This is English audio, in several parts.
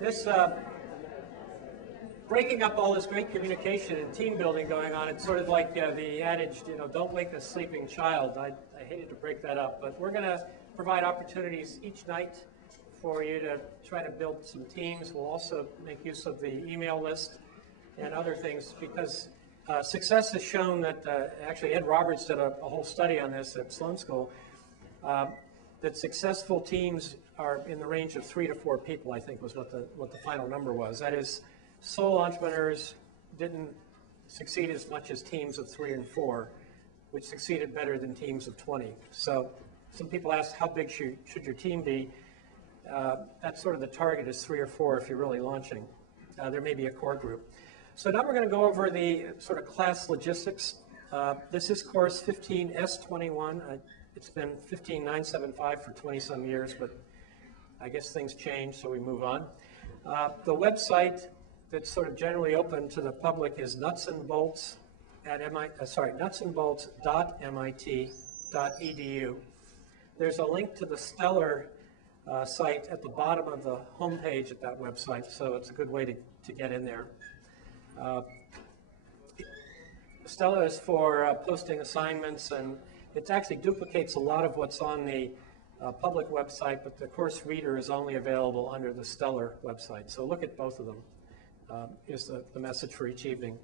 This breaking up all this great communication and team building going on, it's sort of like the adage, you know, don't wake a sleeping child. I hated to break that up, but we're going to provide opportunities each night for you to try to build some teams. We'll also make use of the email list and other things because success has shown that, actually Ed Roberts did a whole study on this at Sloan School, that successful teams are in the range of 3 to 4 people, I think was what the final number was. That is, sole entrepreneurs didn't succeed as much as teams of 3 and 4, which succeeded better than teams of 20. So some people ask, how big should your team be? That's sort of the target is 3 or 4 if you're really launching. There may be a core group. So now we're going to go over the sort of class logistics. This is course 15S21. It's been 15975 for 20 some years, but I guess things change, so we move on. The website that's sort of generally open to the public is nutsandbolts.mit.edu. There's a link to the Stellar site at the bottom of the homepage at that website, so it's a good way to get in there. Stellar is for posting assignments, and it actually duplicates a lot of what's on the public website, but the course reader is only available under the Stellar website. So look at both of them, is the message for each evening.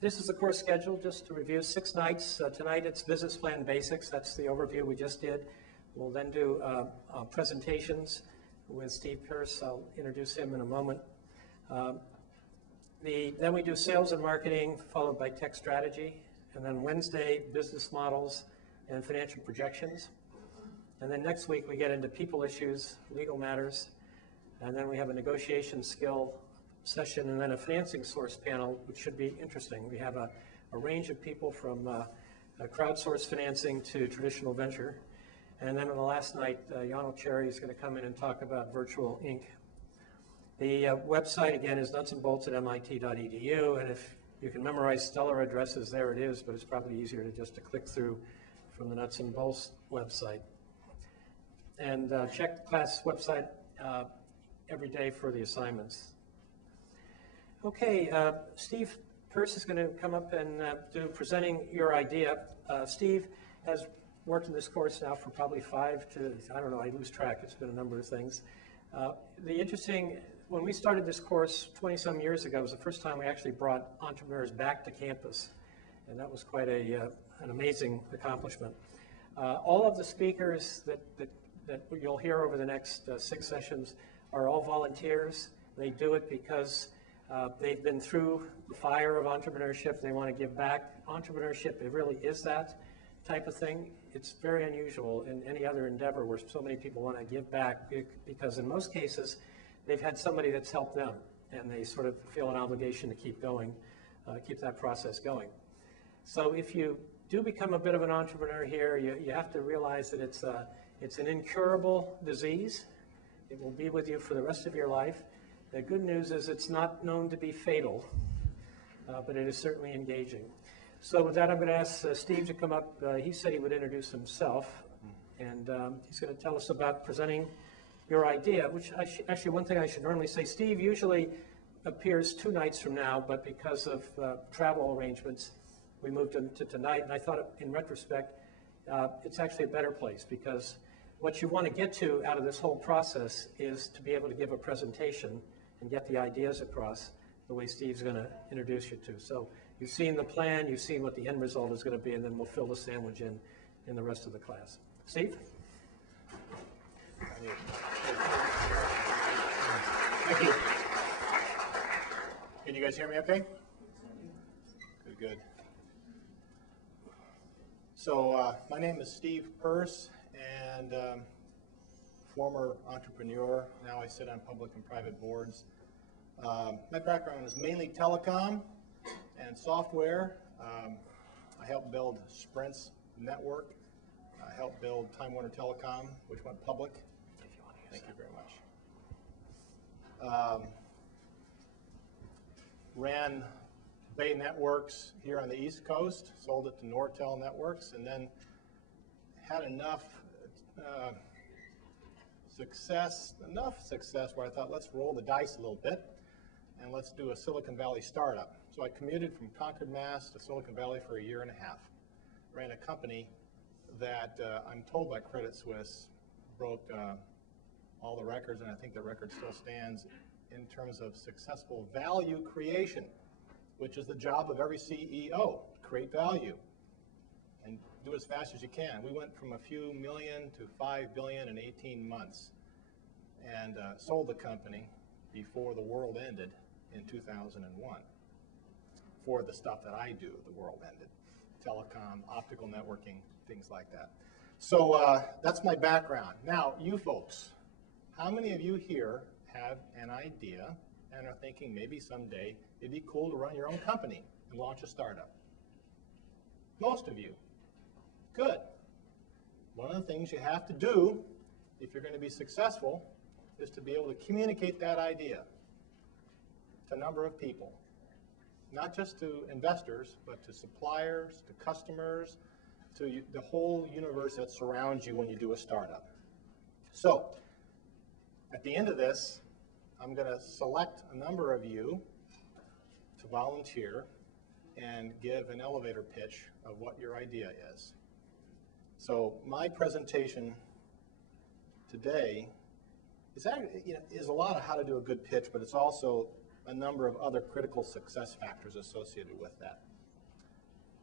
This is the course schedule, just to review, 6 nights. Tonight it's Business Plan Basics. That's the overview we just did. We'll then do presentations with Steve Pearse. I'll introduce him in a moment. Then we do sales and marketing, followed by tech strategy. And then Wednesday, business models and financial projections. And then next week we get into people issues, legal matters. And then we have a negotiation skill session and then a financing source panel, which should be interesting. We have a range of people from crowdsourced financing to traditional venture. And then on the last night, Yonel Cherry is going to come in and talk about virtual ink. The website, again, is nutsandbolts.mit.edu, and if you can memorize Stellar addresses, there it is, but it's probably easier to just click through from the Nuts and Bolts website. And check the class website every day for the assignments. Okay, Steve Pearse is going to come up and do presenting your idea. Steve has worked in this course now for probably 5 to, I don't know, I lose track. It's been a number of things. When we started this course 20-some years ago, it was the first time we actually brought entrepreneurs back to campus, and that was quite an amazing accomplishment. All of the speakers that you'll hear over the next 6 sessions are all volunteers. They do it because they've been through the fire of entrepreneurship. They want to give back. Entrepreneurship, it really is that type of thing. It's very unusual in any other endeavor where so many people want to give back, because in most cases, they've had somebody that's helped them, and they sort of feel an obligation to keep going, keep that process going. So if you do become a bit of an entrepreneur here, you have to realize that it's an incurable disease. It will be with you for the rest of your life. The good news is it's not known to be fatal, but it is certainly engaging. So with that, I'm going to ask Steve to come up. He said he would introduce himself, and he's going to tell us about presenting your idea, which actually one thing I should normally say, Steve usually appears 2 nights from now, but because of travel arrangements, we moved him to tonight, and I thought in retrospect, it's actually a better place, because what you want to get to out of this whole process is to be able to give a presentation and get the ideas across the way Steve's going to introduce you to. So you've seen the plan, you've seen what the end result is going to be, and then we'll fill the sandwich in the rest of the class. Steve? Thank you. Can you guys hear me okay? Good, good. So my name is Steve Pearse, and former entrepreneur. Now I sit on public and private boards. My background is mainly telecom and software. I helped build Sprint's network. I helped build Time Warner Telecom, which went public. Thank you very much. Ran Bay Networks here on the East Coast, sold it to Nortel Networks, and then had enough success where I thought, let's roll the dice a little bit and let's do a Silicon Valley startup. So I commuted from Concord, Mass. to Silicon Valley for a year and a half. Ran a company that I'm told by Credit Suisse broke all the records, and I think the record still stands in terms of successful value creation, which is the job of every CEO, create value and do as fast as you can. We went from a few million to 5 billion in 18 months and sold the company before the world ended in 2001. For the stuff that I do, the world ended. Telecom, optical networking, things like that. So that's my background. Now, you folks, how many of you here have an idea and are thinking maybe someday it'd be cool to run your own company and launch a startup? Most of you. Good. One of the things you have to do if you're going to be successful is to be able to communicate that idea to a number of people. Not just to investors, but to suppliers, to customers, to the whole universe that surrounds you when you do a startup. So, at the end of this, I'm going to select a number of you to volunteer and give an elevator pitch of what your idea is. So, my presentation today is actually, is a lot of how to do a good pitch, but it's also a number of other critical success factors associated with that.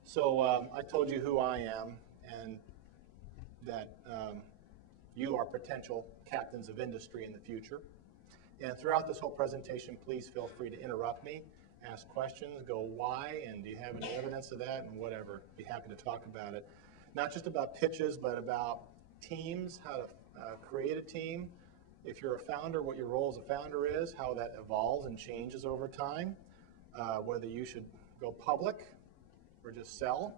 So I told you who I am and that you are potential captains of industry in the future. And throughout this whole presentation, please feel free to interrupt me, ask questions, go why, and do you have any evidence of that, and whatever. Be happy to talk about it. Not just about pitches, but about teams, how to create a team. If you're a founder, what your role as a founder is, how that evolves and changes over time, whether you should go public or just sell.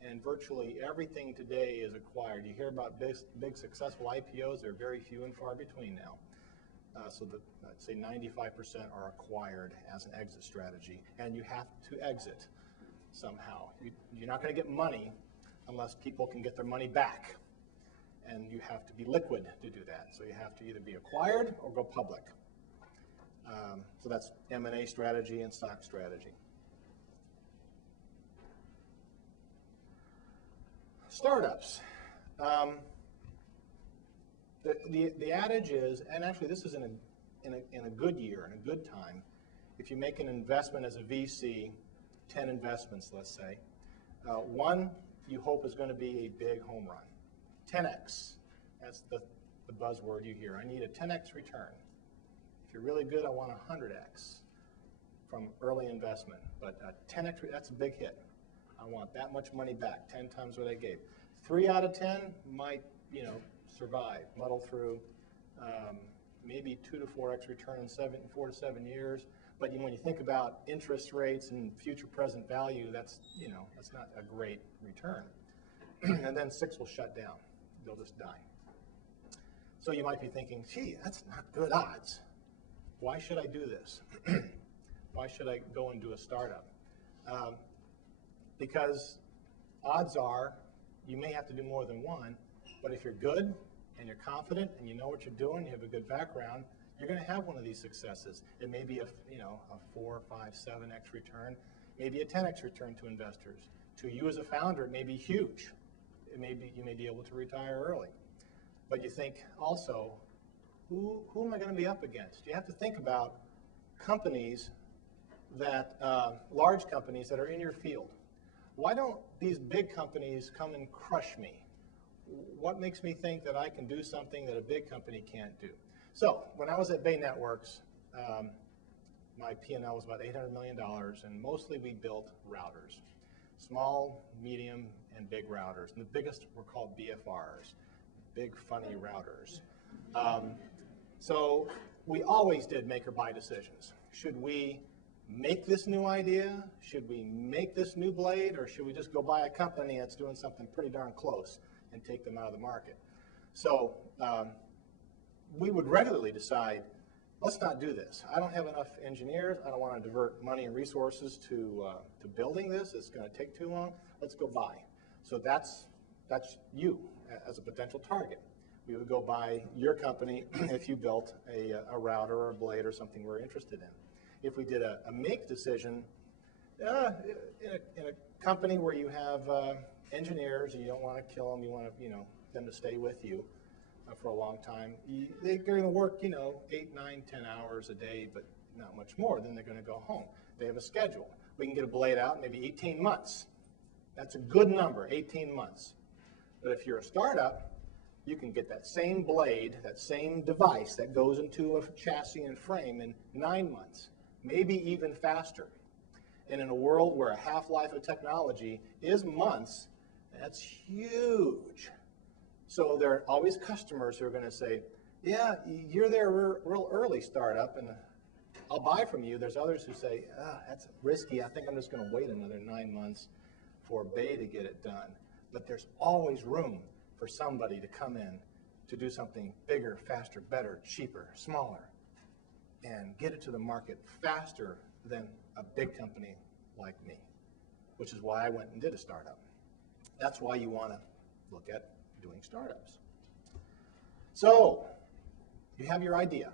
And virtually everything today is acquired. You hear about big successful IPOs, they're very few and far between now. So I'd say 95% are acquired as an exit strategy, and you have to exit somehow. You're not going to get money unless people can get their money back. And you have to be liquid to do that. So you have to either be acquired or go public. So that's M&A strategy and stock strategy. Startups. The adage is, and actually this is in a good year, in a good time, if you make an investment as a VC, 10 investments, let's say, one you hope is going to be a big home run. 10x, that's the buzzword you hear. I need a 10x return. If you're really good, I want a 100x from early investment. But a 10x, that's a big hit. I want that much money back, 10 times what I gave. 3 out of 10 might, survive, muddle through. Maybe 2 to 4x return in 4 to 7 years. But when you think about interest rates and future present value, that's not a great return. And then 6 will shut down. They'll just die. So you might be thinking, gee, that's not good odds. Why should I do this? Why should I go and do a startup? Because odds are you may have to do more than one, but if you're good and you're confident and you know what you're doing, you have a good background, you're going to have one of these successes. It may be a 4, 5, 7x return, maybe a 10x return to investors. To you as a founder, it may be huge. You may be able to retire early. But you think also, who am I going to be up against? You have to think about companies that, large companies that are in your field. Why don't these big companies come and crush me? What makes me think that I can do something that a big company can't do? So when I was at Bay Networks, my P&L was about $800 million, and mostly we built routers. Small, medium, and big routers. And the biggest were called BFRs, big funny routers. So we always did make or buy decisions. Should we make this new idea? Should we make this new blade? Or should we just go buy a company that's doing something pretty darn close and take them out of the market? So we would regularly decide, let's not do this. I don't have enough engineers. I don't want to divert money and resources to building this. It's going to take too long. Let's go buy. So that's that's you as a potential target. We would go buy your company if you built a router or a blade or something we're interested in. If we did a make decision, in a company where you have engineers and you don't want to kill them, you want to, them to stay with you for a long time, they're going to work, 8, 9, 10 hours a day, but not much more. Then they're going to go home. They have a schedule. We can get a blade out in maybe 18 months. That's a good number, 18 months. But if you're a startup, you can get that same blade, that same device that goes into a chassis and frame in 9 months, maybe even faster. And in a world where a half-life of technology is months, that's huge. So there are always customers who are going to say, yeah, you're there real early, startup, and I'll buy from you. There's others who say, that's risky. I think I'm just going to wait another 9 months for Bay to get it done. But there's always room for somebody to come in to do something bigger, faster, better, cheaper, smaller, and get it to the market faster than a big company like me, which is why I went and did a startup. That's why you want to look at doing startups. So you have your idea,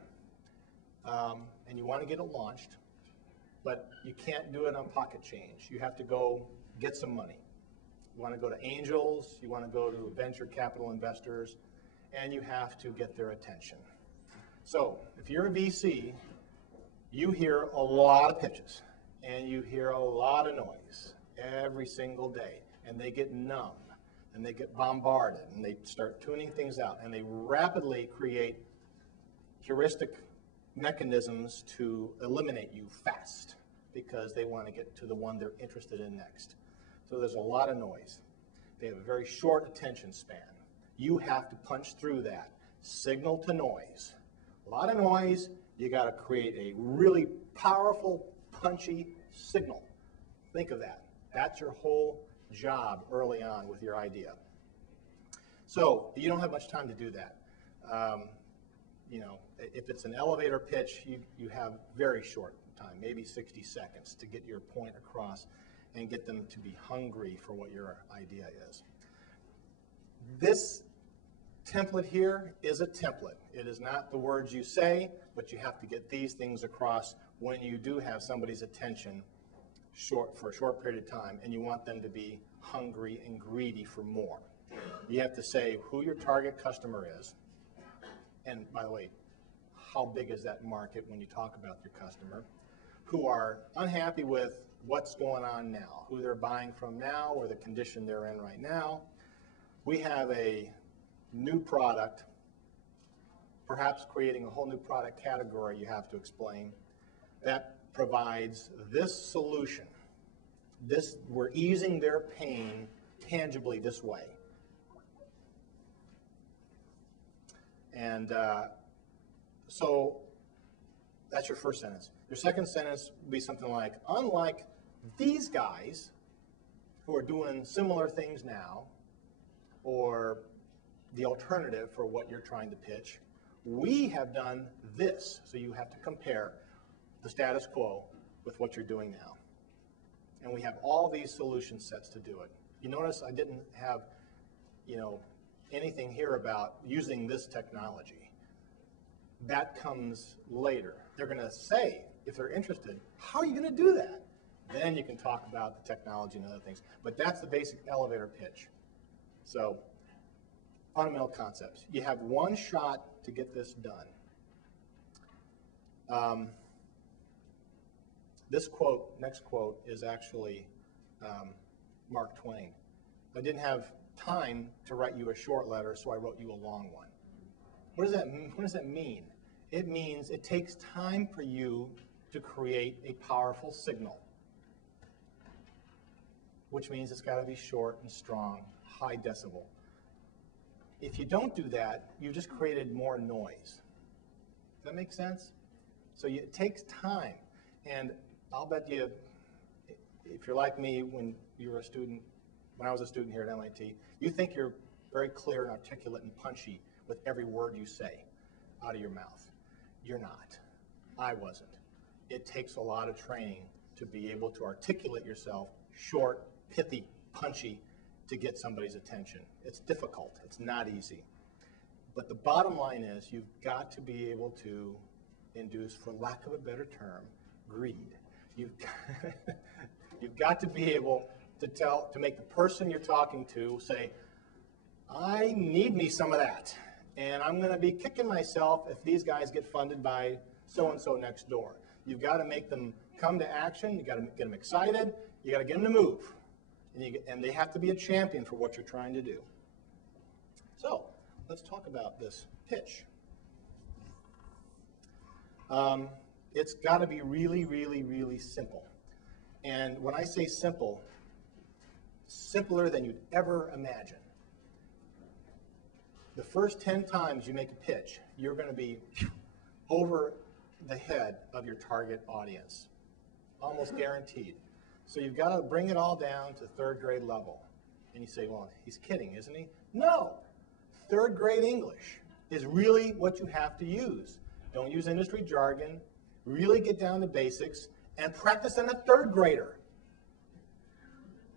and you want to get it launched, but you can't do it on pocket change. You have to go get some money. You want to go to angels, you want to go to venture capital investors, and you have to get their attention. So if you're a VC, you hear a lot of pitches, and you hear a lot of noise every single day, and they get numb, and they get bombarded, and they start tuning things out, and they rapidly create heuristic mechanisms to eliminate you fast because they want to get to the one they're interested in next. So there's a lot of noise. They have a very short attention span. You have to punch through that. Signal to noise. A lot of noise, you got to create a really powerful, punchy signal. Think of that. That's your whole job early on with your idea. So you don't have much time to do that. If it's an elevator pitch, you have very short time, maybe 60 seconds to get your point across and get them to be hungry for what your idea is. This template here is a template. It is not the words you say, but you have to get these things across when you do have somebody's attention for a short period of time, and you want them to be hungry and greedy for more. You have to say who your target customer is, and by the way, how big is that market when you talk about your customer, who are unhappy with what's going on now, who they're buying from now, or the condition they're in right now. We have a new product, perhaps creating a whole new product category you have to explain, that provides this solution. We're easing their pain tangibly this way. And so that's your first sentence. Your second sentence would be something like, unlike these guys who are doing similar things now, or the alternative for what you're trying to pitch, we have done this. So you have to compare the status quo with what you're doing now. And we have all these solution sets to do it. You notice I didn't have, anything here about using this technology. That comes later. They're going to say, if they're interested, how are you going to do that? Then you can talk about the technology and other things. But that's the basic elevator pitch. So, fundamental concepts. You have one shot to get this done. This quote, next quote, is actually Mark Twain. I didn't have time to write you a short letter, so I wrote you a long one. What does that mean? It means it takes time for you to create a powerful signal, which means it's got to be short and strong, high decibel. If you don't do that, you just created more noise. Does that make sense? So it takes time. And I'll bet you, if you're like me when you were a student, when I was a student here at MIT, you think you're very clear and articulate and punchy with every word you say out of your mouth. You're not. I wasn't. It takes a lot of training to be able to articulate yourself short, pithy, punchy, to get somebody's attention. It's difficult. It's not easy. But the bottom line is you've got to be able to induce, for lack of a better term, greed. You've got to be able to make the person you're talking to say, I need me some of that. And I'm going to be kicking myself if these guys get funded by so-and-so next door. You've got to make them come to action. You've got to get them excited. You've got to get them to move. And they have to be a champion for what you're trying to do. So let's talk about this pitch. It's got to be really, really, really simple. And when I say simple, simpler than you'd ever imagine. The first 10 times you make a pitch, you're going to be over the head of your target audience, almost guaranteed. So you've got to bring it all down to third grade level. And you say, well, he's kidding, isn't he? No. Third grade English is really what you have to use. Don't use industry jargon. Really get down to basics and practice on a third grader.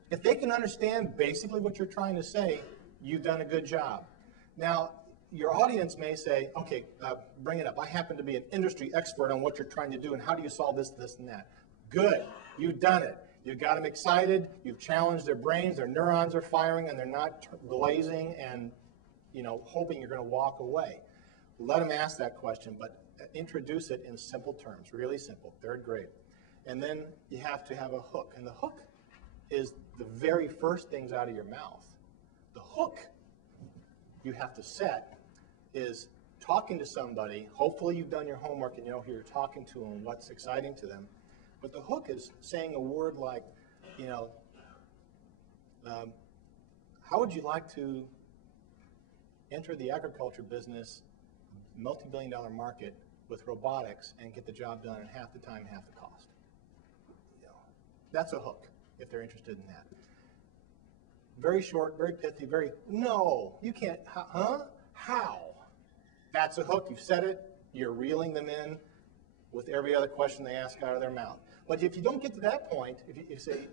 If they can understand basically what you're trying to say, you've done a good job. Now, your audience may say, okay, bring it up. I happen to be an industry expert on what you're trying to do, and how do you solve this, this, and that? Good. You've done it. You've got them excited. You've challenged their brains. Their neurons are firing, and they're not glazing and hoping you're going to walk away. Let them ask that question, but introduce it in simple terms, really simple, third grade. And then you have to have a hook, and the hook is the very first things out of your mouth. The hook you have to set is talking to somebody. Hopefully you've done your homework and you know who you're talking to and what's exciting to them. But the hook is saying a word like, how would you like to enter the agriculture business, multi-billion-dollar market with robotics and get the job done in half the time, half the cost? That's a hook, if they're interested in that. Very short, very pithy, no, you can't, huh? How? That's a hook. You've said it. You're reeling them in with every other question they ask out of their mouth. But if you don't get to that point, if you say,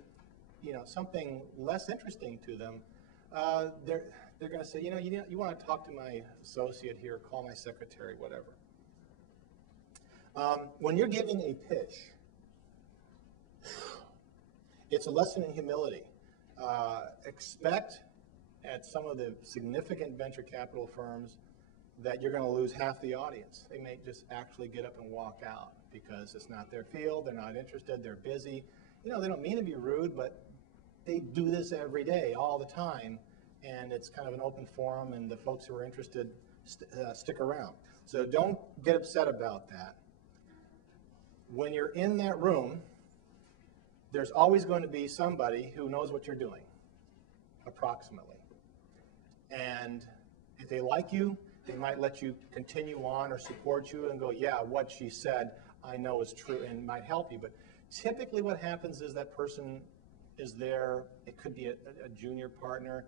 something less interesting to them, they're going to say, you want to talk to my associate here, call my secretary, whatever. When you're giving a pitch, it's a lesson in humility. Expect at some of the significant venture capital firms that you're going to lose half the audience. They may just actually get up and walk out because it's not their field, they're not interested, they're busy. They don't mean to be rude, but they do this every day, all the time, and it's kind of an open forum, and the folks who are interested stick around. So don't get upset about that. When you're in that room, there's always going to be somebody who knows what you're doing, approximately. And if they like you, they might let you continue on or support you and go, yeah, what she said I know is true, and might help you. But typically what happens is that person is there. It could be a junior partner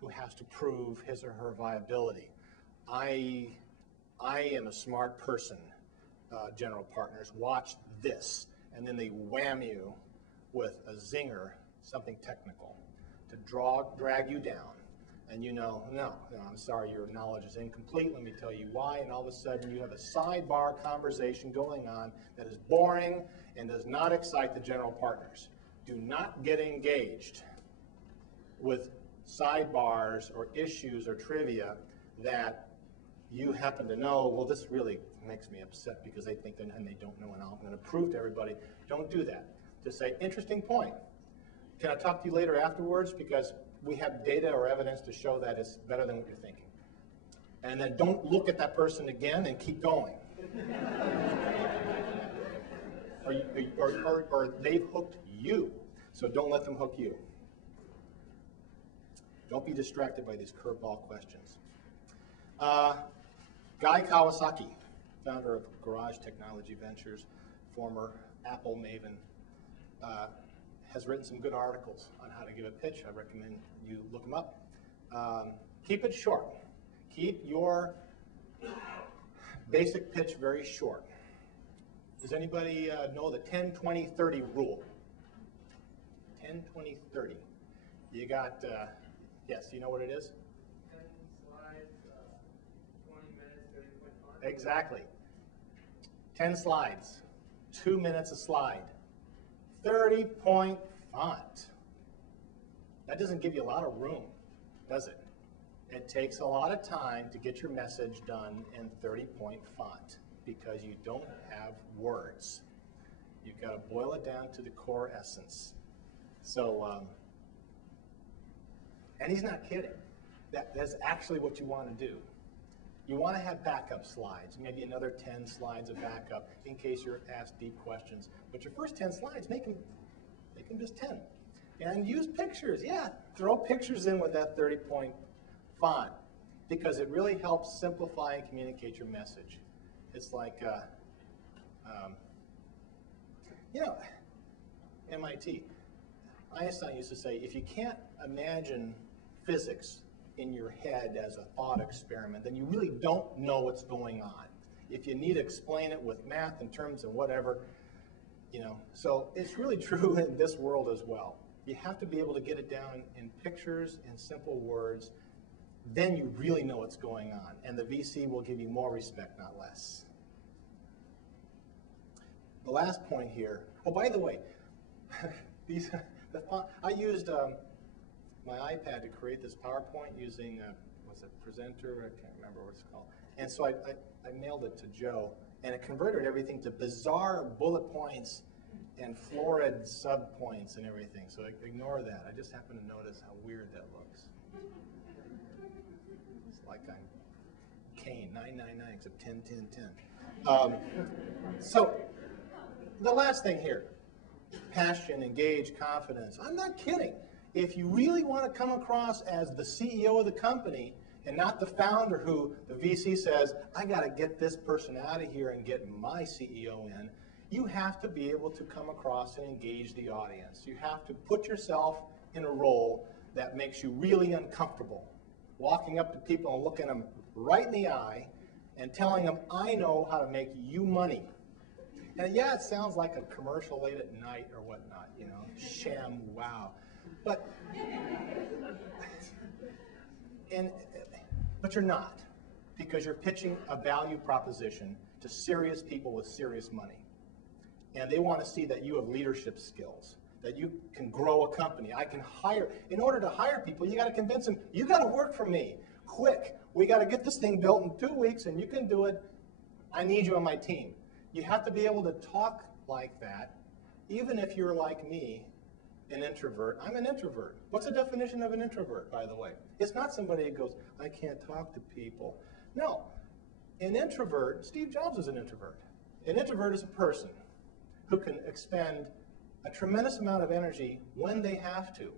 who has to prove his or her viability. I am a smart person, general partners. Watch this. And then they wham you with a zinger, something technical, to drag you down. And no, I'm sorry, your knowledge is incomplete. Let me tell you why. And all of a sudden, you have a sidebar conversation going on that is boring and does not excite the general partners. Do not get engaged with sidebars or issues or trivia that you happen to know, well, this really makes me upset because they think that, and they don't know, and I'm going to prove to everybody. Don't do that. Just say, interesting point. Can I talk to you later afterwards? Because we have data or evidence to show that it's better than what you're thinking. And then don't look at that person again and keep going. or they've hooked you, so don't let them hook you. Don't be distracted by these curveball questions. Guy Kawasaki, founder of Garage Technology Ventures, former Apple maven, has written some good articles on how to give a pitch. I recommend you look them up. Keep it short. Keep your basic pitch very short. Does anybody know the 10-20-30 rule? 10-20-30. You got Yes, you know what it is? 10 slides, 20 minutes, 30-point font. Exactly. 10 slides, 2 minutes a slide, 30-point font. That doesn't give you a lot of room, does it? It takes a lot of time to get your message done in 30-point font because you don't have words. You've got to boil it down to the core essence. So, and he's not kidding. That's actually what you want to do. You want to have backup slides, maybe another 10 slides of backup in case you're asked deep questions. But your first 10 slides, make them just 10. And use pictures. Yeah, throw pictures in with that 30-point font because it really helps simplify and communicate your message. It's like, you know, MIT. Einstein used to say, if you can't imagine physics in your head as a thought experiment, then you really don't know what's going on. If you need to explain it with math and terms and whatever, you know. So it's really true in this world as well. You have to be able to get it down in pictures and simple words. Then you really know what's going on. And the VC will give you more respect, not less. The last point here, oh, by the way, I used my iPad to create this PowerPoint using, what's it, Presenter? I can't remember what it's called. And so I mailed it to Joe, and it converted everything to bizarre bullet points and florid subpoints and everything. So ignore that. I just happen to notice how weird that looks. It's like I'm Kane, 999, except 10, 10, 10. So the last thing here, passion, engage, confidence. I'm not kidding. If you really want to come across as the CEO of the company and not the founder who the VC says, I got to get this person out of here and get my CEO in, you have to be able to come across and engage the audience. You have to put yourself in a role that makes you really uncomfortable. Walking up to people and looking them right in the eye and telling them, I know how to make you money. And yeah, it sounds like a commercial late at night or whatnot, you know, sham wow. But you're not, because you're pitching a value proposition to serious people with serious money. And they want to see that you have leadership skills, that you can grow a company. I can hire. In order to hire people, you got to convince them, you got to work for me, quick. We got to get this thing built in 2 weeks, and you can do it. I need you on my team. You have to be able to talk like that, even if you're like me, an introvert. I'm an introvert. What's the definition of an introvert, by the way? It's not somebody who goes, I can't talk to people. No. An introvert, Steve Jobs is an introvert. An introvert is a person who can expend a tremendous amount of energy when they have to.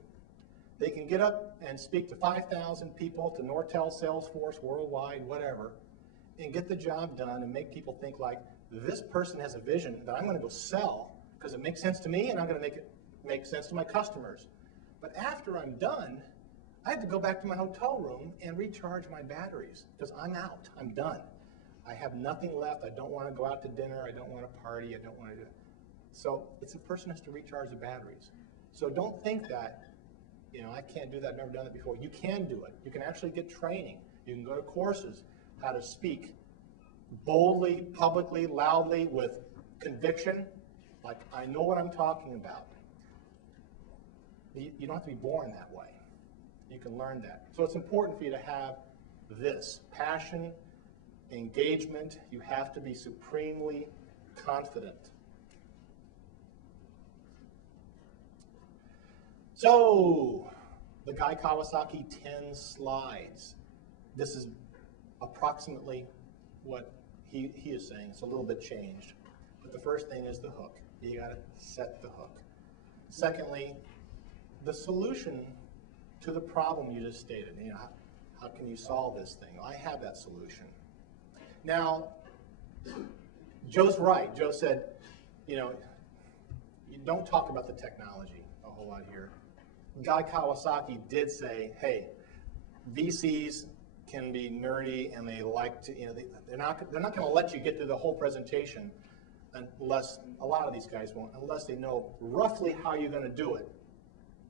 They can get up and speak to 5,000 people, to Nortel, Salesforce, worldwide, whatever, and get the job done and make people think like, this person has a vision that I'm going to go sell because it makes sense to me and I'm going to make it make sense to my customers. But after I'm done, I have to go back to my hotel room and recharge my batteries because I'm out. I'm done. I have nothing left. I don't want to go out to dinner. I don't want to party. I don't want to do it. So it's a person has to recharge the batteries. So don't think that, you know, I can't do that. I've never done it before. You can do it. You can actually get training. You can go to courses, how to speak boldly, publicly, loudly, with conviction. Like, I know what I'm talking about. You don't have to be born that way. You can learn that. So it's important for you to have this passion, engagement. You have to be supremely confident. So, the Guy Kawasaki 10 slides. This is approximately what he is saying. It's a little bit changed. But the first thing is the hook. You got to set the hook. Secondly, the solution to the problem you just stated. You know, how can you solve this thing? I have that solution. Now, Joe's right. Joe said, you know, you don't talk about the technology a whole lot here. Guy Kawasaki did say, hey, VCs can be nerdy and they like to, you know, they're not going to let you get through the whole presentation unless, a lot of these guys won't, unless they know roughly how you're going to do it.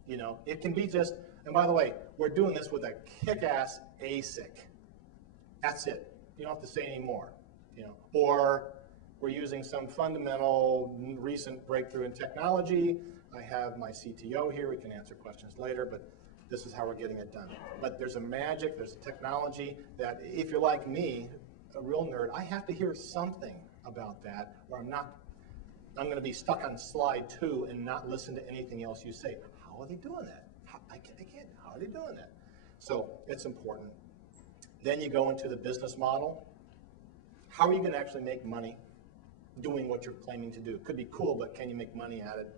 You know, it can be just And by the way, we're doing this with a kick-ass ASIC. That's it. You don't have to say any more. Or we're using some fundamental recent breakthrough in technology. I have my CTO here. We can answer questions later, but this is how we're getting it done. But there's a magic, there's a technology that if you're like me, a real nerd, I have to hear something about that, or I'm going to be stuck on slide 2 and not listen to anything else you say. How are they doing that? I can't. How are they doing that? So it's important. Then you go into the business model. How are you going to actually make money doing what you're claiming to do? It could be cool, but can you make money at it?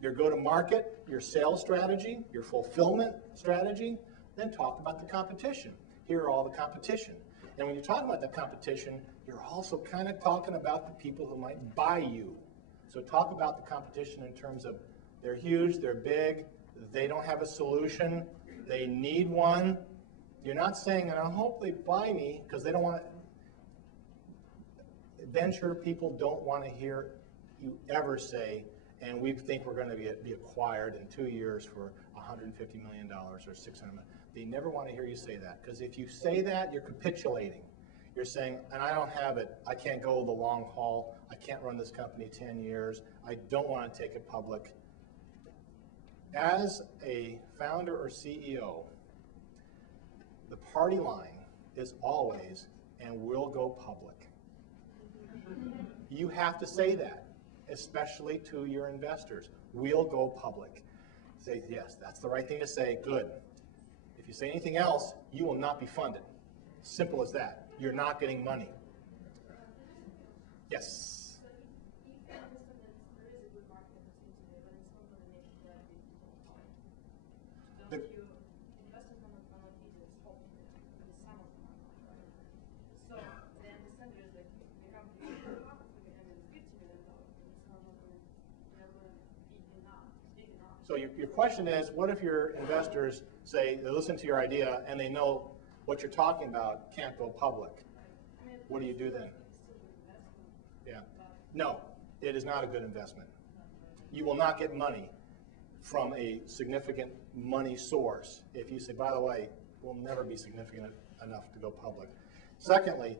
Your go-to-market, your sales strategy, your fulfillment strategy, then talk about the competition. Here are all the competition. And when you talk about the competition, you're also kind of talking about the people who might buy you. So talk about the competition in terms of they're huge, they're big, they don't have a solution, they need one. You're not saying, and I hope they buy me, because they don't want to. Venture people don't want to hear you ever say, and we think we're going to be acquired in 2 years for $150 million or $600 million. They never want to hear you say that, because if you say that, you're capitulating. You're saying, and I don't have it, I can't go the long haul, I can't run this company 10 years, I don't want to take it public. As a founder or CEO, the party line is always, and we'll go public. You have to say that, especially to your investors. We'll go public. Say, yes, that's the right thing to say, good. If you say anything else, you will not be funded. Simple as that. You're not getting money. Yes? So your question is, what if your investors say, they listen to your idea and they know what you're talking about can't go public? What do you do then? Yeah. No, it is not a good investment. You will not get money from a significant money source if you say, by the way, we'll never be significant enough to go public. Secondly,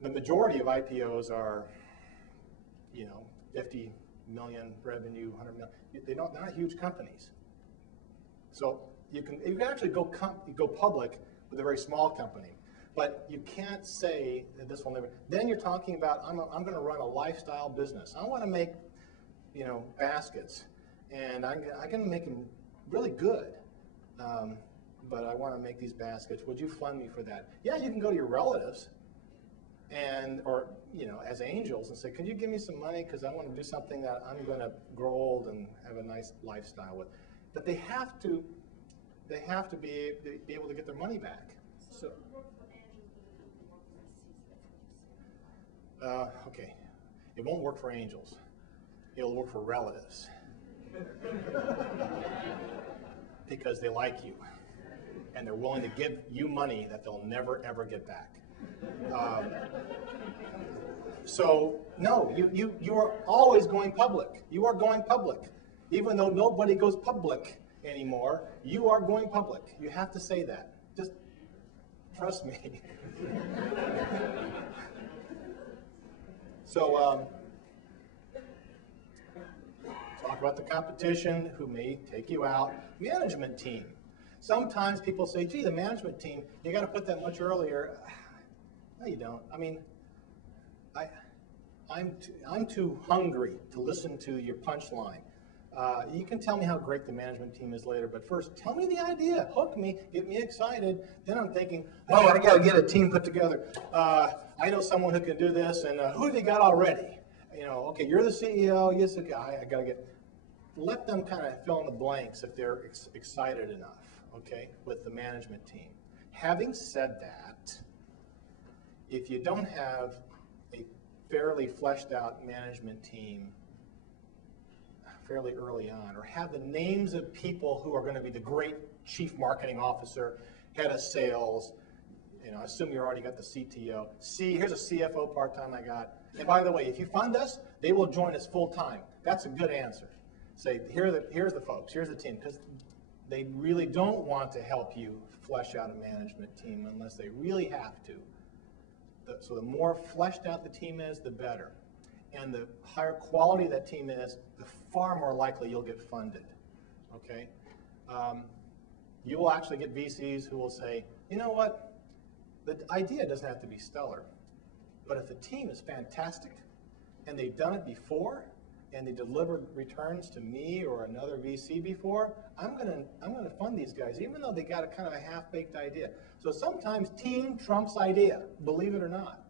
the majority of IPOs are, 50 million revenue, 100 million. They're not huge companies. So you can actually go public with a very small company, but you can't say that this will never. Then you're talking about I'm going to run a lifestyle business. I want to make baskets, and I'm going to make them really good. But I want to make these baskets. Would you fund me for that? Yeah, you can go to your relatives or as angels and say, could you give me some money because I want to do something that I'm going to grow old and have a nice lifestyle with. But they have to be able to get their money back. So okay, it won't work for angels. It'll work for relatives because they like you and they're willing to give you money that they'll never ever get back. So no, you are always going public. You are going public. Even though nobody goes public anymore, you are going public. You have to say that. Just trust me. So talk about the competition, who may take you out. Management team. Sometimes people say, gee, the management team, you got to put that much earlier. No, you don't. I mean, I'm too hungry to listen to your punchline. You can tell me how great the management team is later, but first, tell me the idea. Hook me, get me excited. Then I'm thinking, oh, I got to get a team put together. I know someone who can do this, and who have they got already? Okay, you're the CEO. Yes, okay, I got to get. Let them kind of fill in the blanks if they're excited enough, okay, with the management team. Having said that, if you don't have a fairly fleshed out management team fairly early on, or have the names of people who are going to be the great chief marketing officer, head of sales, I assume you already got the CTO. Here's a CFO part-time I got. And by the way, if you fund us, they will join us full-time. That's a good answer. Say, here's the folks, here's the team, because They really don't want to help you flesh out a management team unless they really have to. So the more fleshed out the team is, the better. And the higher quality that team is, the far more likely you'll get funded, okay? You will actually get VCs who will say, you know what, the idea doesn't have to be stellar, but if the team is fantastic and they've done it before and they delivered returns to me or another VC before, I'm gonna fund these guys, even though they got a kind of a half-baked idea. So sometimes team trumps idea, believe it or not,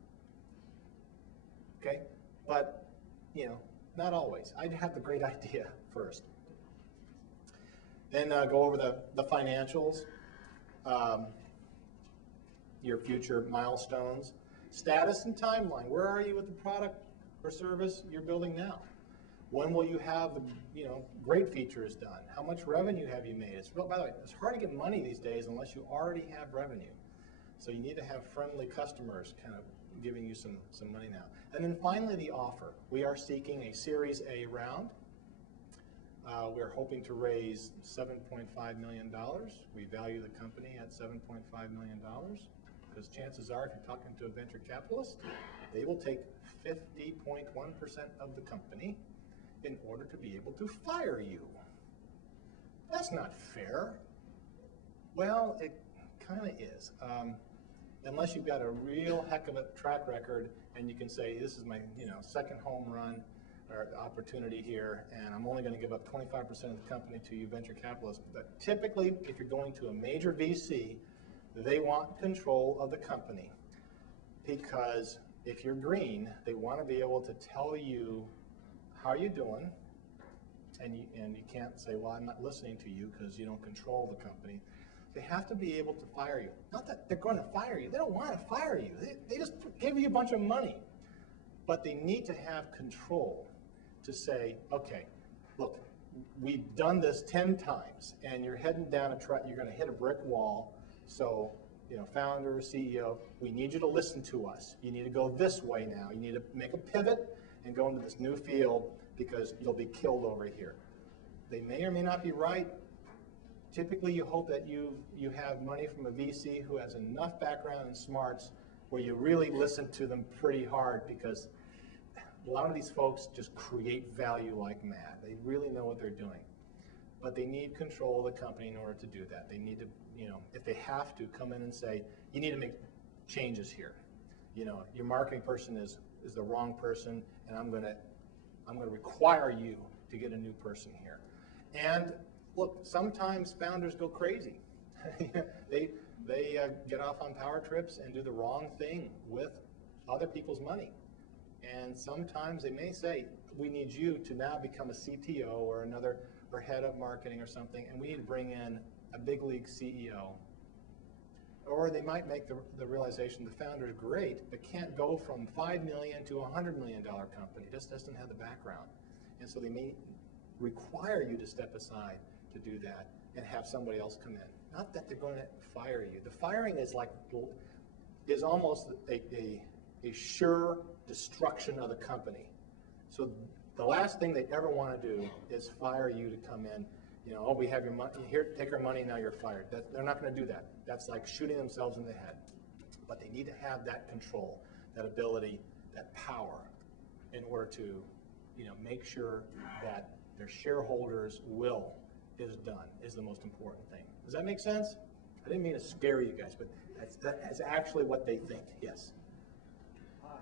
okay? But, you know, not always. I'd have the great idea first. Then go over the financials, your future milestones, status and timeline. Where are you with the product or service you're building now? When will you have the, you know, great features done? How much revenue have you made? By the way, it's hard to get money these days unless you already have revenue. So you need to have friendly customers kind of giving you some money now. And then finally, the offer. We are seeking a Series A round. We're hoping to raise $7.5 million. We value the company at $7.5 million because chances are, if you're talking to a venture capitalist, they will take 50.1% of the company in order to be able to fire you. That's not fair. Well, it kind of is. Unless you've got a real heck of a track record and you can say, this is my second home run or opportunity here, and I'm only going to give up 25% of the company to you venture capitalists. But typically, if you're going to a major VC, they want control of the company because if you're green, they want to be able to tell you how you're doing, and you can't say, well, I'm not listening to you because you don't control the company. They have to be able to fire you. Not that they're going to fire you. They don't want to fire you. They just give you a bunch of money. But they need to have control to say, okay, look, we've done this 10 times, and you're heading down a track, you're going to hit a brick wall. So, founder, CEO, we need you to listen to us. You need to go this way now. You need to make a pivot and go into this new field because you'll be killed over here. They may or may not be right. Typically, you hope that you have money from a VC who has enough background and smarts where you really listen to them pretty hard because a lot of these folks just create value like mad. They really know what they're doing. But they need control of the company in order to do that. They need to, if they have to, come in and say, you need to make changes here. Your marketing person is the wrong person, and I'm going to require you to get a new person here. And look, sometimes founders go crazy. They get off on power trips and do the wrong thing with other people's money. And sometimes they may say, we need you to now become a CTO or head of marketing or something, and we need to bring in a big league CEO. Or they might make the realization the founder is great, but can't go from $5 million to a $100 million company. Just doesn't have the background. And so they may require you to step aside to do that and have somebody else come in. Not that they're going to fire you. The firing is almost a sure destruction of the company. So the last thing they ever want to do is fire you to come in. Oh, we have your money, here, take our money, now you're fired. They're not going to do that. That's like shooting themselves in the head. But they need to have that control, that ability, that power in order to, make sure that their shareholders' will is done, is the most important thing. Does that make sense? I didn't mean to scare you guys, but that's actually what they think. Yes? Hi.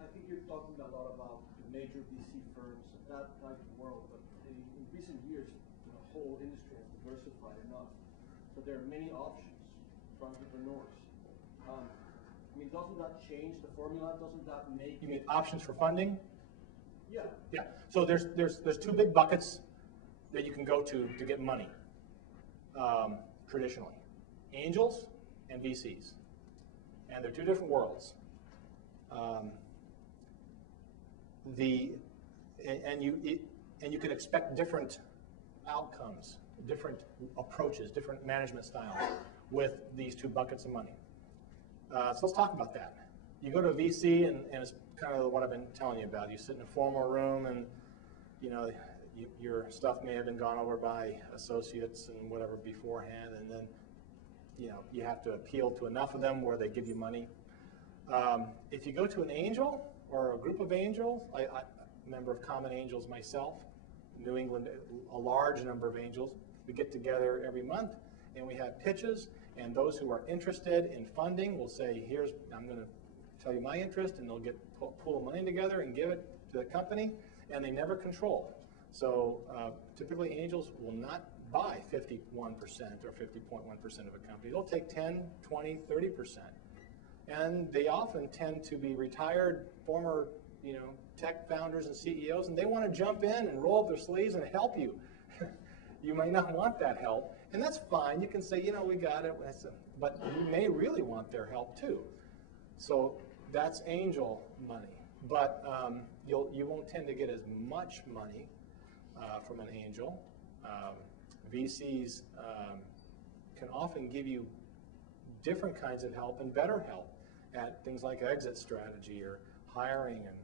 I think you're talking a lot about the major VC firms, not the world, but in recent years, the whole industry has diversified enough. So there are many options for entrepreneurs. Doesn't that change the formula? Doesn't that make... You mean options for funding? Yeah. Yeah. So there's two big buckets that you can go to get money, traditionally. Angels and VCs. And they're two different worlds. And you can expect different outcomes, different approaches, different management styles with these two buckets of money. So let's talk about that. You go to a VC, and it's kind of what I've been telling you about. You sit in a formal room, and your stuff may have been gone over by associates and whatever beforehand, and then you have to appeal to enough of them where they give you money. If you go to an angel or a group of angels, I'm a member of Common Angels myself, New England, a large number of angels. We get together every month and we have pitches, and those who are interested in funding will say, I'm going to tell you my interest, and they'll pull money together and give it to the company, and they never control. So typically angels will not buy 51% or 50.1% of a company. They'll take 10, 20, 30%. And they often tend to be retired former tech founders and CEOs, and they want to jump in and roll up their sleeves and help you. You may not want that help, and that's fine. You can say, we got it, but you may really want their help too. So that's angel money, but you won't tend to get as much money from an angel. VCs can often give you different kinds of help and better help at things like exit strategy or hiring and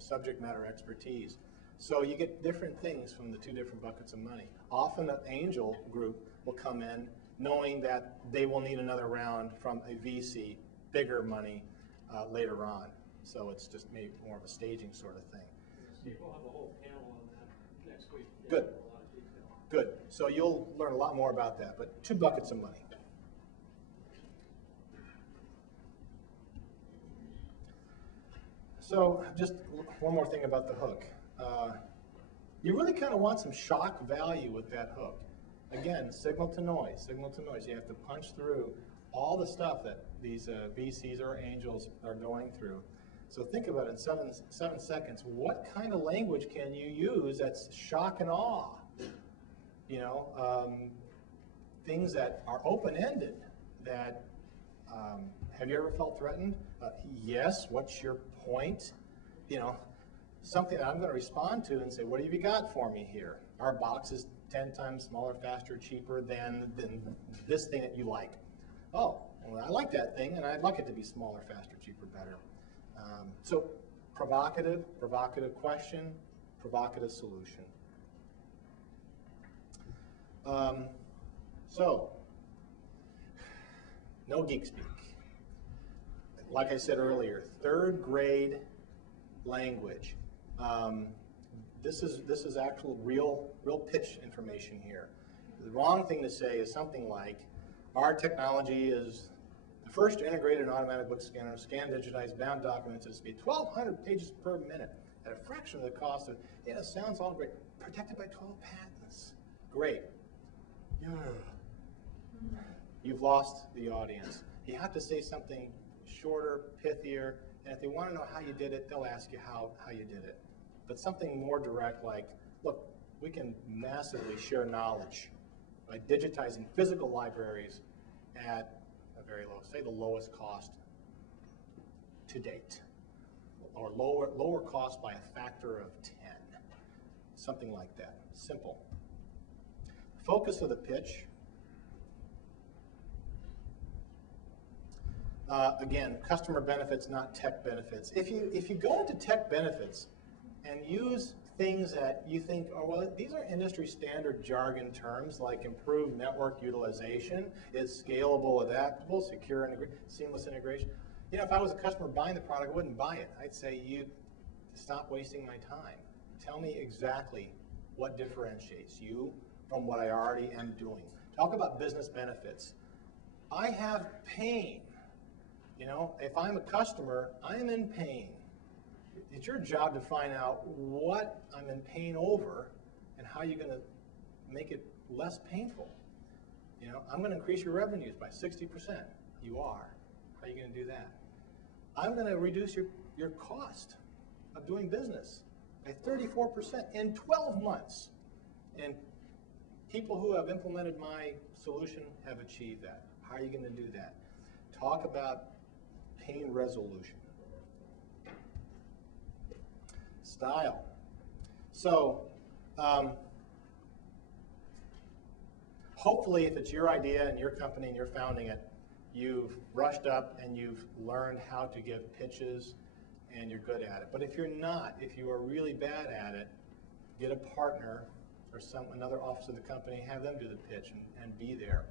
subject matter expertise. So you get different things from the two different buckets of money. Often an angel group will come in knowing that they will need another round from a VC, bigger money later on. So it's just maybe more of a staging sort of thing. Steve, we'll have a whole panel on that next week. Good. A lot of detail. Good. So you'll learn a lot more about that, but two buckets of money. So just one more thing about the hook. You really kind of want some shock value with that hook. Again, signal to noise, signal to noise. You have to punch through all the stuff that these VCs or angels are going through. So think about it in 7 seconds. What kind of language can you use that's shock and awe? Things that are open-ended. That have you ever felt threatened? Yes. What's your point? Something that I'm going to respond to and say, what have you got for me here? Our box is 10 times smaller, faster, cheaper than this thing that you like. Oh, well, I like that thing, and I'd like it to be smaller, faster, cheaper, better. So provocative question, provocative solution. So, no geek speak. Like I said earlier, 3rd grade language. This is actual real pitch information here. The wrong thing to say is something like, our technology is the first integrated automatic book scanner, scan, digitize, bound documents at a speed 1,200 pages per minute at a fraction of the cost of, sounds all great. Protected by 12 patents. Great. You've lost the audience. You have to say something shorter, pithier, and if they want to know how you did it, they'll ask you how you did it. But something more direct like, look, we can massively share knowledge by digitizing physical libraries at a very low, say the lowest cost to date, or lower cost by a factor of 10, something like that, simple. Focus of the pitch. Again, customer benefits, not tech benefits. If you go into tech benefits and use things that you think, these are industry standard jargon terms like improved network utilization, it's scalable, adaptable, secure, seamless integration. If I was a customer buying the product, I wouldn't buy it. I'd say, stop wasting my time. Tell me exactly what differentiates you from what I already am doing. Talk about business benefits. I have pain. If I'm a customer, I'm in pain. It's your job to find out what I'm in pain over and how you're going to make it less painful. I'm going to increase your revenues by 60%. You are. How are you going to do that? I'm going to reduce your cost of doing business by 34% in 12 months. And people who have implemented my solution have achieved that. How are you going to do that? Talk about pain resolution. Style. So, hopefully if it's your idea and your company and you're founding it, you've brushed up and you've learned how to give pitches and you're good at it. But if you're not, if you are really bad at it, get a partner or another officer of the company, have them do the pitch and be there.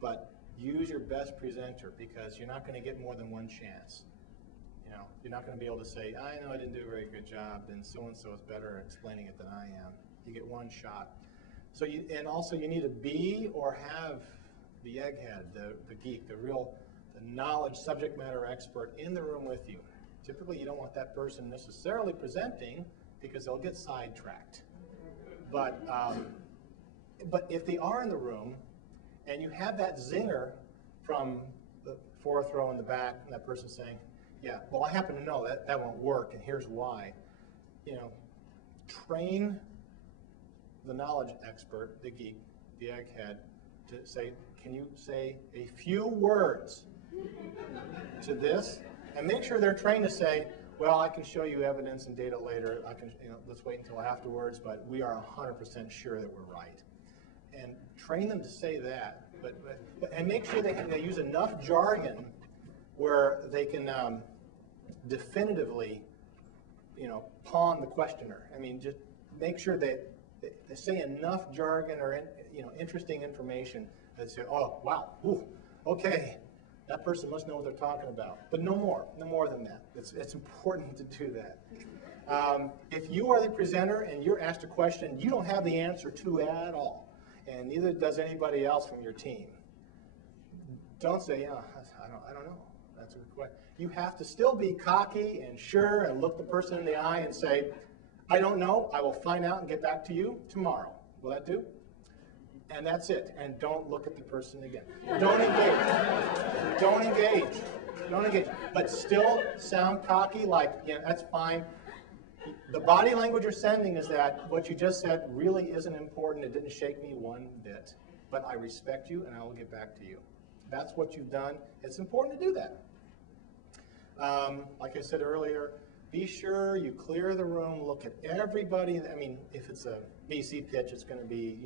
But use your best presenter, because you're not going to get more than one chance. You know, you're not going to be able to say, I know I didn't do a very good job, and so-and-so is better at explaining it than I am. You get one shot. So and also you need to be or have the egghead, the geek, the knowledge subject matter expert in the room with you. Typically you don't want that person necessarily presenting, because they'll get sidetracked. But if they are in the room and you have that zinger from the fourth row in the back, and that person saying, yeah, well, I happen to know that won't work, and here's why. You know, train the knowledge expert, the geek, the egghead, to say, can you say a few words to this? And make sure they're trained to say, well, I can show you evidence and data later. I can, let's wait until afterwards, but we are 100% sure that we're right. And train them to say that, and make sure they use enough jargon where they can definitively, pawn the questioner. I mean, just make sure they say enough jargon or interesting information that say, oh, wow, ooh, okay. That person must know what they're talking about. But no more than that. It's important to do that. If you are the presenter and you're asked a question you don't have the answer to at all, and neither does anybody else from your team, don't say, I don't know. That's a good question. You have to still be cocky and sure and look the person in the eye and say, I don't know. I will find out and get back to you tomorrow. Will that do? And that's it. And don't look at the person again. Don't engage. Don't engage. Don't engage. But still sound cocky, like, yeah, that's fine. The body language you're sending is that what you just said really isn't important. It didn't shake me one bit. But I respect you, and I will get back to you. That's what you've done. It's important to do that. Like I said earlier, be sure you clear the room, look at everybody. I mean, if it's a BC pitch, it's going to be,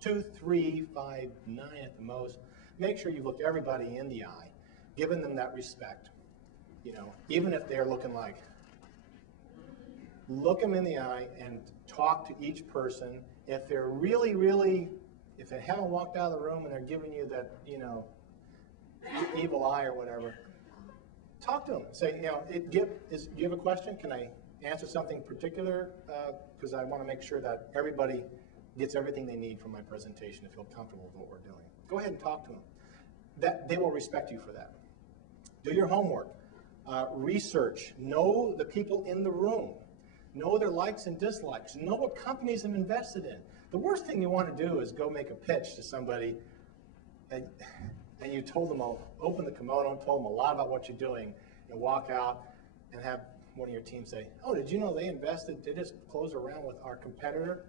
2, 3, 5, 9 at the most. Make sure you look everybody in the eye, giving them that respect. Even if they're looking like, look them in the eye and talk to each person. If they're really, if they haven't walked out of the room and they're giving you that, evil eye or whatever, talk to them. Say, do you have a question? Can I answer something particular? Because I want to make sure that everybody gets everything they need from my presentation to feel comfortable with what we're doing. Go ahead and talk to them. They will respect you for that. Do your homework. Research. Know the people in the room. Know their likes and dislikes. Know what companies have invested in. The worst thing you want to do is go make a pitch to somebody and you told them, open the kimono and told them a lot about what you're doing, and walk out and have one of your team say, oh, did you know they just closed a round with our competitor?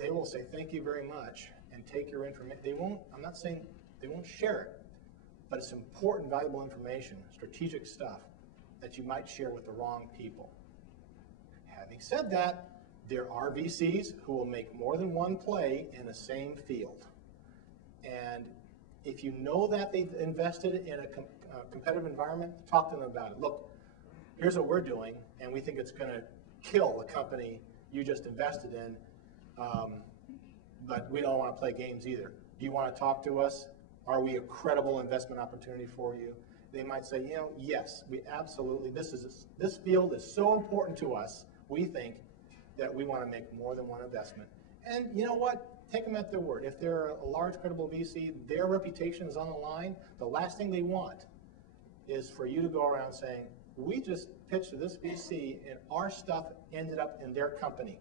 They will say, thank you very much, and take your information. I'm not saying they won't share it, but it's important, valuable information, strategic stuff that you might share with the wrong people. Having said that, there are VCs who will make more than one play in the same field. And if you know that they've invested in a competitive environment, talk to them about it. Look, here's what we're doing, and we think it's going to kill the company you just invested in, but we don't want to play games either. Do you want to talk to us? Are we a credible investment opportunity for you? They might say, yes, we absolutely, this field is so important to us, we think that we want to make more than one investment. And you know what? Take them at their word. If they're a large, credible VC, their reputation is on the line. The last thing they want is for you to go around saying, we just pitched to this VC and our stuff ended up in their company.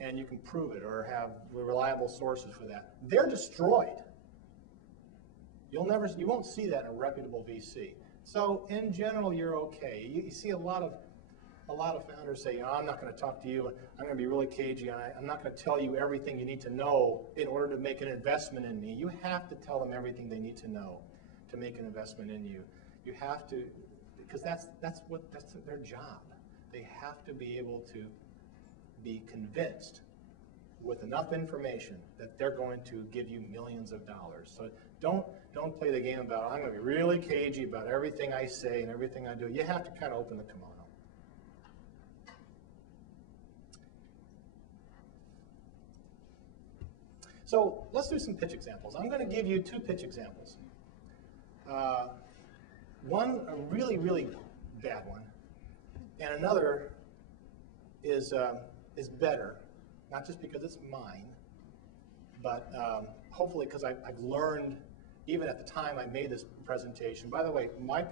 And you can prove it or have reliable sources for that. They're destroyed. You won't see that in a reputable VC. So in general, you're okay. You see a lot of founders say, I'm not going to talk to you. I'm going to be really cagey. I'm not going to tell you everything you need to know in order to make an investment in me. You have to tell them everything they need to know to make an investment in you. You have to, because that's their job. They have to be able to be convinced with enough information that they're going to give you millions of dollars. So don't play the game about, I'm going to be really cagey about everything I say and everything I do. You have to kind of open the kimono. So let's do some pitch examples. I'm going to give you 2 pitch examples. One, a really, really bad one, and another is better, not just because it's mine, but hopefully because I've learned, even at the time I made this presentation. By the way, my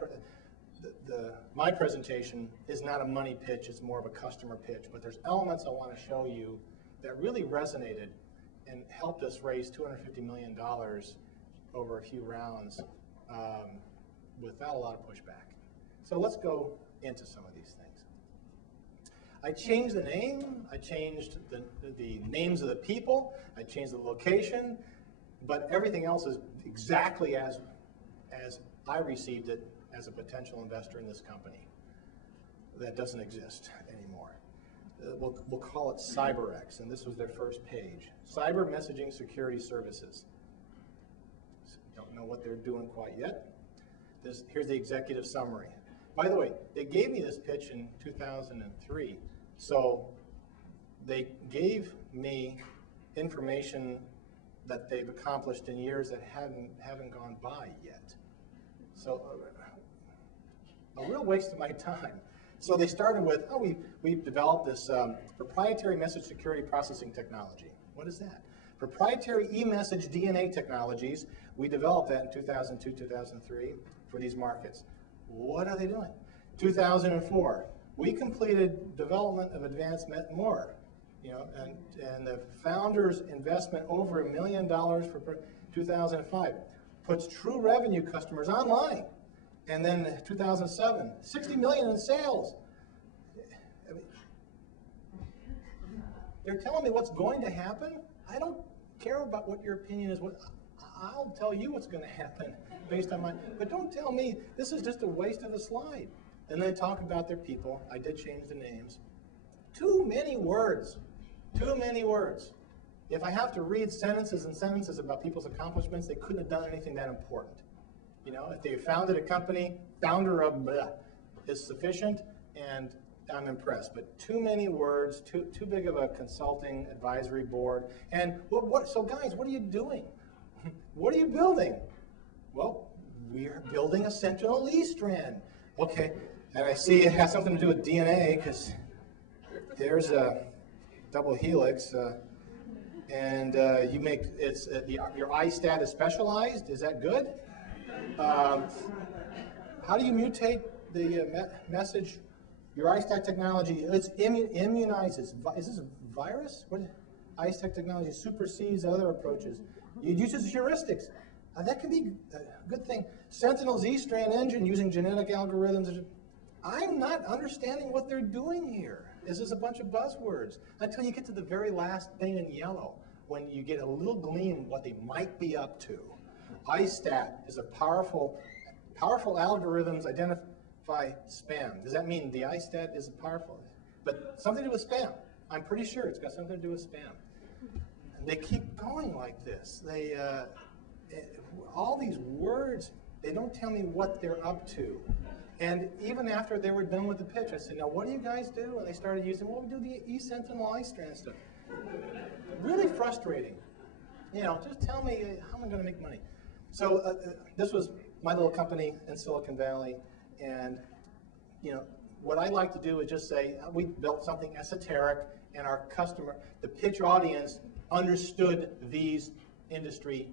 presentation is not a money pitch, it's more of a customer pitch, but there's elements I want to show you that really resonated and helped us raise $250 million over a few rounds without a lot of pushback. So let's go into some of these things. I changed the name, I changed the names of the people, I changed the location, but everything else is exactly as I received it as a potential investor in this company. That doesn't exist anymore. We'll call it CyberX, and this was their first page. Cyber Messaging Security Services. Don't know what they're doing quite yet. Here's the executive summary. By the way, they gave me this pitch in 2003, so they gave me information that they've accomplished in years that haven't gone by yet. So a real waste of my time. So they started with, oh, we've developed this proprietary message security processing technology. What is that? Proprietary e-message DNA technologies. We developed that in 2002, 2003 for these markets. What are they doing? 2004, we completed development of advanced more, and the founder's investment over $1 million for 2005 puts true revenue customers online. And then 2007, 60 million in sales. I mean, they're telling me what's going to happen. I don't care about what your opinion is. I'll tell you what's going to happen based on mine. But don't tell me this is just a waste of a slide. And they talk about their people. I did change the names. Too many words. Too many words. If I have to read sentences and sentences about people's accomplishments, they couldn't have done anything that important. If they founded a company, founder of blah is sufficient, and I'm impressed. But too many words, too big of a consulting advisory board. And so guys, what are you doing? What are you building? Well, we are building a sentinel E strand. Okay, and I see it has something to do with DNA because there's a double helix, and you make your iStat is specialized. Is that good? How do you mutate the message? Your iStat technology, it's immunizes. Is this a virus? What? iStat technology supersedes other approaches. It uses heuristics. That can be a good thing. Sentinel Z-strand engine using genetic algorithms. I'm not understanding what they're doing here. This is a bunch of buzzwords until you get to the very last thing in yellow, when you get a little gleam of what they might be up to. iStat is a powerful algorithms identify spam. Does that mean the iStat is powerful? But something to do with spam. I'm pretty sure it's got something to do with spam. And they keep going like this. They all these words, they don't tell me what they're up to. And even after they were done with the pitch, I said, now what do you guys do? And they started using, well, we do the eSentinel iStrand stuff. Really frustrating. Just tell me how am I going to make money? So this was my little company in Silicon Valley, and what I like to do is just say we built something esoteric, and our customer, the pitch audience, understood these industry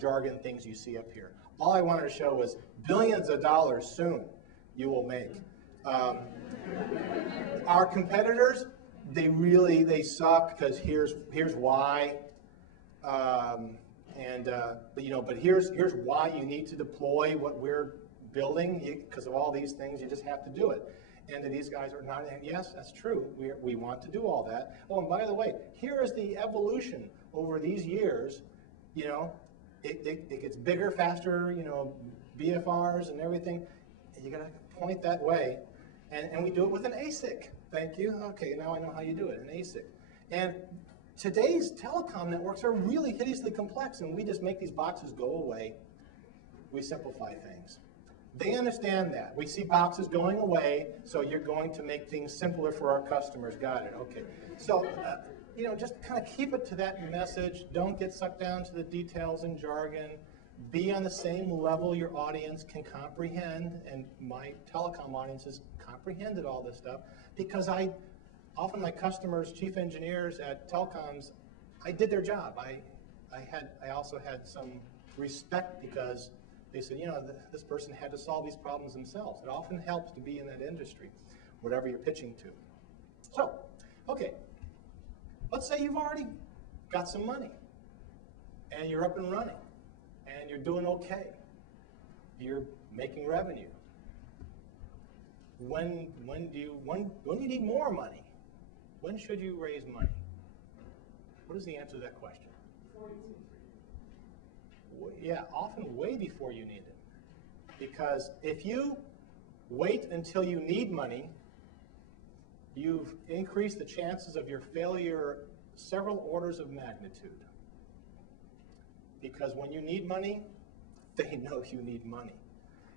jargon things you see up here. All I wanted to show was billions of dollars soon you will make. Our competitors, they suck because here's why. But here's why you need to deploy what we're building, because of all these things, you just have to do it. And these guys are not, and yes, that's true, we want to do all that. Oh, and by the way, here is the evolution over these years. It gets bigger, faster, BFRs and everything, and you gotta point that way. And we do it with an ASIC. Thank you. Okay, now I know how you do it, an ASIC. And today's telecom networks are really hideously complex, and we just make these boxes go away. We simplify things. They understand that. We see boxes going away, so you're going to make things simpler for our customers. Got it. Okay. So just kind of keep it to that message. Don't get sucked down to the details and jargon. Be on the same level your audience can comprehend, and my telecom audiences comprehended all this stuff because often my customers, chief engineers at telecoms, I did their job. I also had some respect because they said, this person had to solve these problems themselves. It often helps to be in that industry, whatever you're pitching to. So, okay, let's say you've already got some money and you're up and running and you're doing okay. You're making revenue. When do you need more money? When should you raise money? What is the answer to that question? Yeah, often way before you need it. Because if you wait until you need money, you've increased the chances of your failure several orders of magnitude. Because when you need money, they know you need money.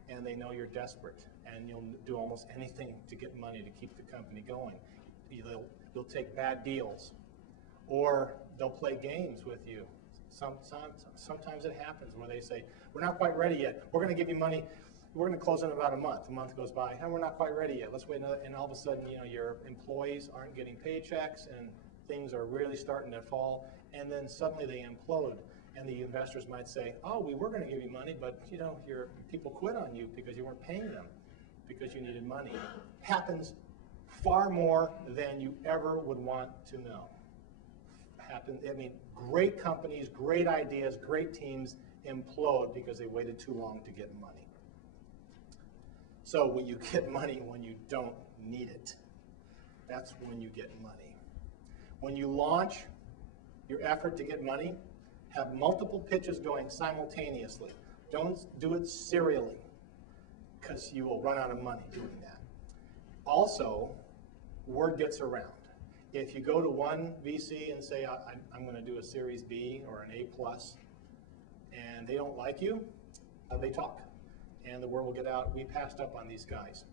And they know you're desperate. And you'll do almost anything to get money to keep the company going. They'll take bad deals. Or they'll play games with you. Sometimes it happens where they say, we're not quite ready yet. We're going to give you money. We're going to close in about a month. A month goes by, and we're not quite ready yet. Let's wait another. And all of a sudden, your employees aren't getting paychecks, and things are really starting to fall. And then suddenly they implode, and the investors might say, oh, we were going to give you money, but your people quit on you because you weren't paying them because you needed money. Happens far more than you ever would want to know. Great companies, great ideas, great teams implode because they waited too long to get money. So when you get money when you don't need it, that's when you get money. When you launch your effort to get money, have multiple pitches going simultaneously. Don't do it serially because you will run out of money doing that. Also, word gets around. If you go to one VC and say, I'm going to do a Series B or an A+, and they don't like you, they talk. And the word will get out, we passed up on these guys.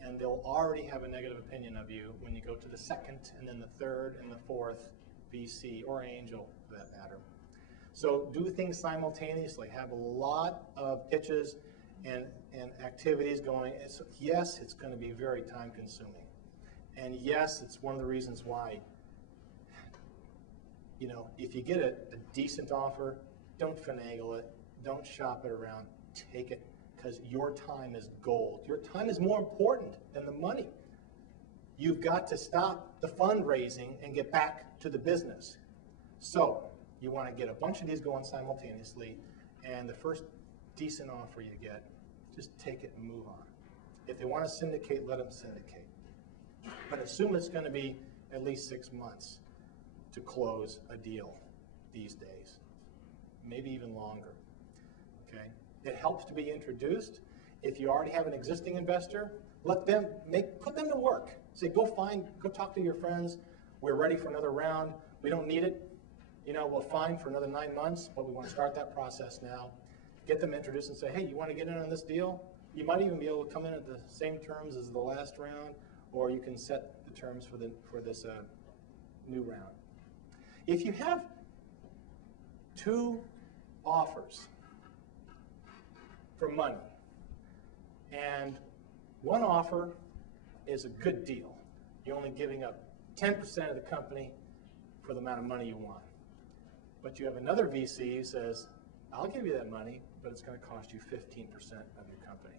And they'll already have a negative opinion of you when you go to the second, and then the third, and the fourth VC, or angel for that matter. So do things simultaneously. Have a lot of pitches and activities going. Yes, it's going to be very time consuming. And yes, it's one of the reasons why, if you get a decent offer, don't finagle it, don't shop it around, take it, because your time is gold. Your time is more important than the money. You've got to stop the fundraising and get back to the business. So you want to get a bunch of these going simultaneously, and the first decent offer you get, just take it and move on. If they want to syndicate, let them syndicate. But assume it's going to be at least 6 months to close a deal these days, maybe even longer, okay? It helps to be introduced. If you already have an existing investor, put them to work. Say, go talk to your friends. We're ready for another round. We don't need it. We'll find for another 9 months, but we want to start that process now. Get them introduced and say, hey, you want to get in on this deal? You might even be able to come in at the same terms as the last round, or you can set the terms for this new round. If you have 2 offers for money, and one offer is a good deal, you're only giving up 10% of the company for the amount of money you want. But you have another VC who says, I'll give you that money, but it's going to cost you 15% of your company.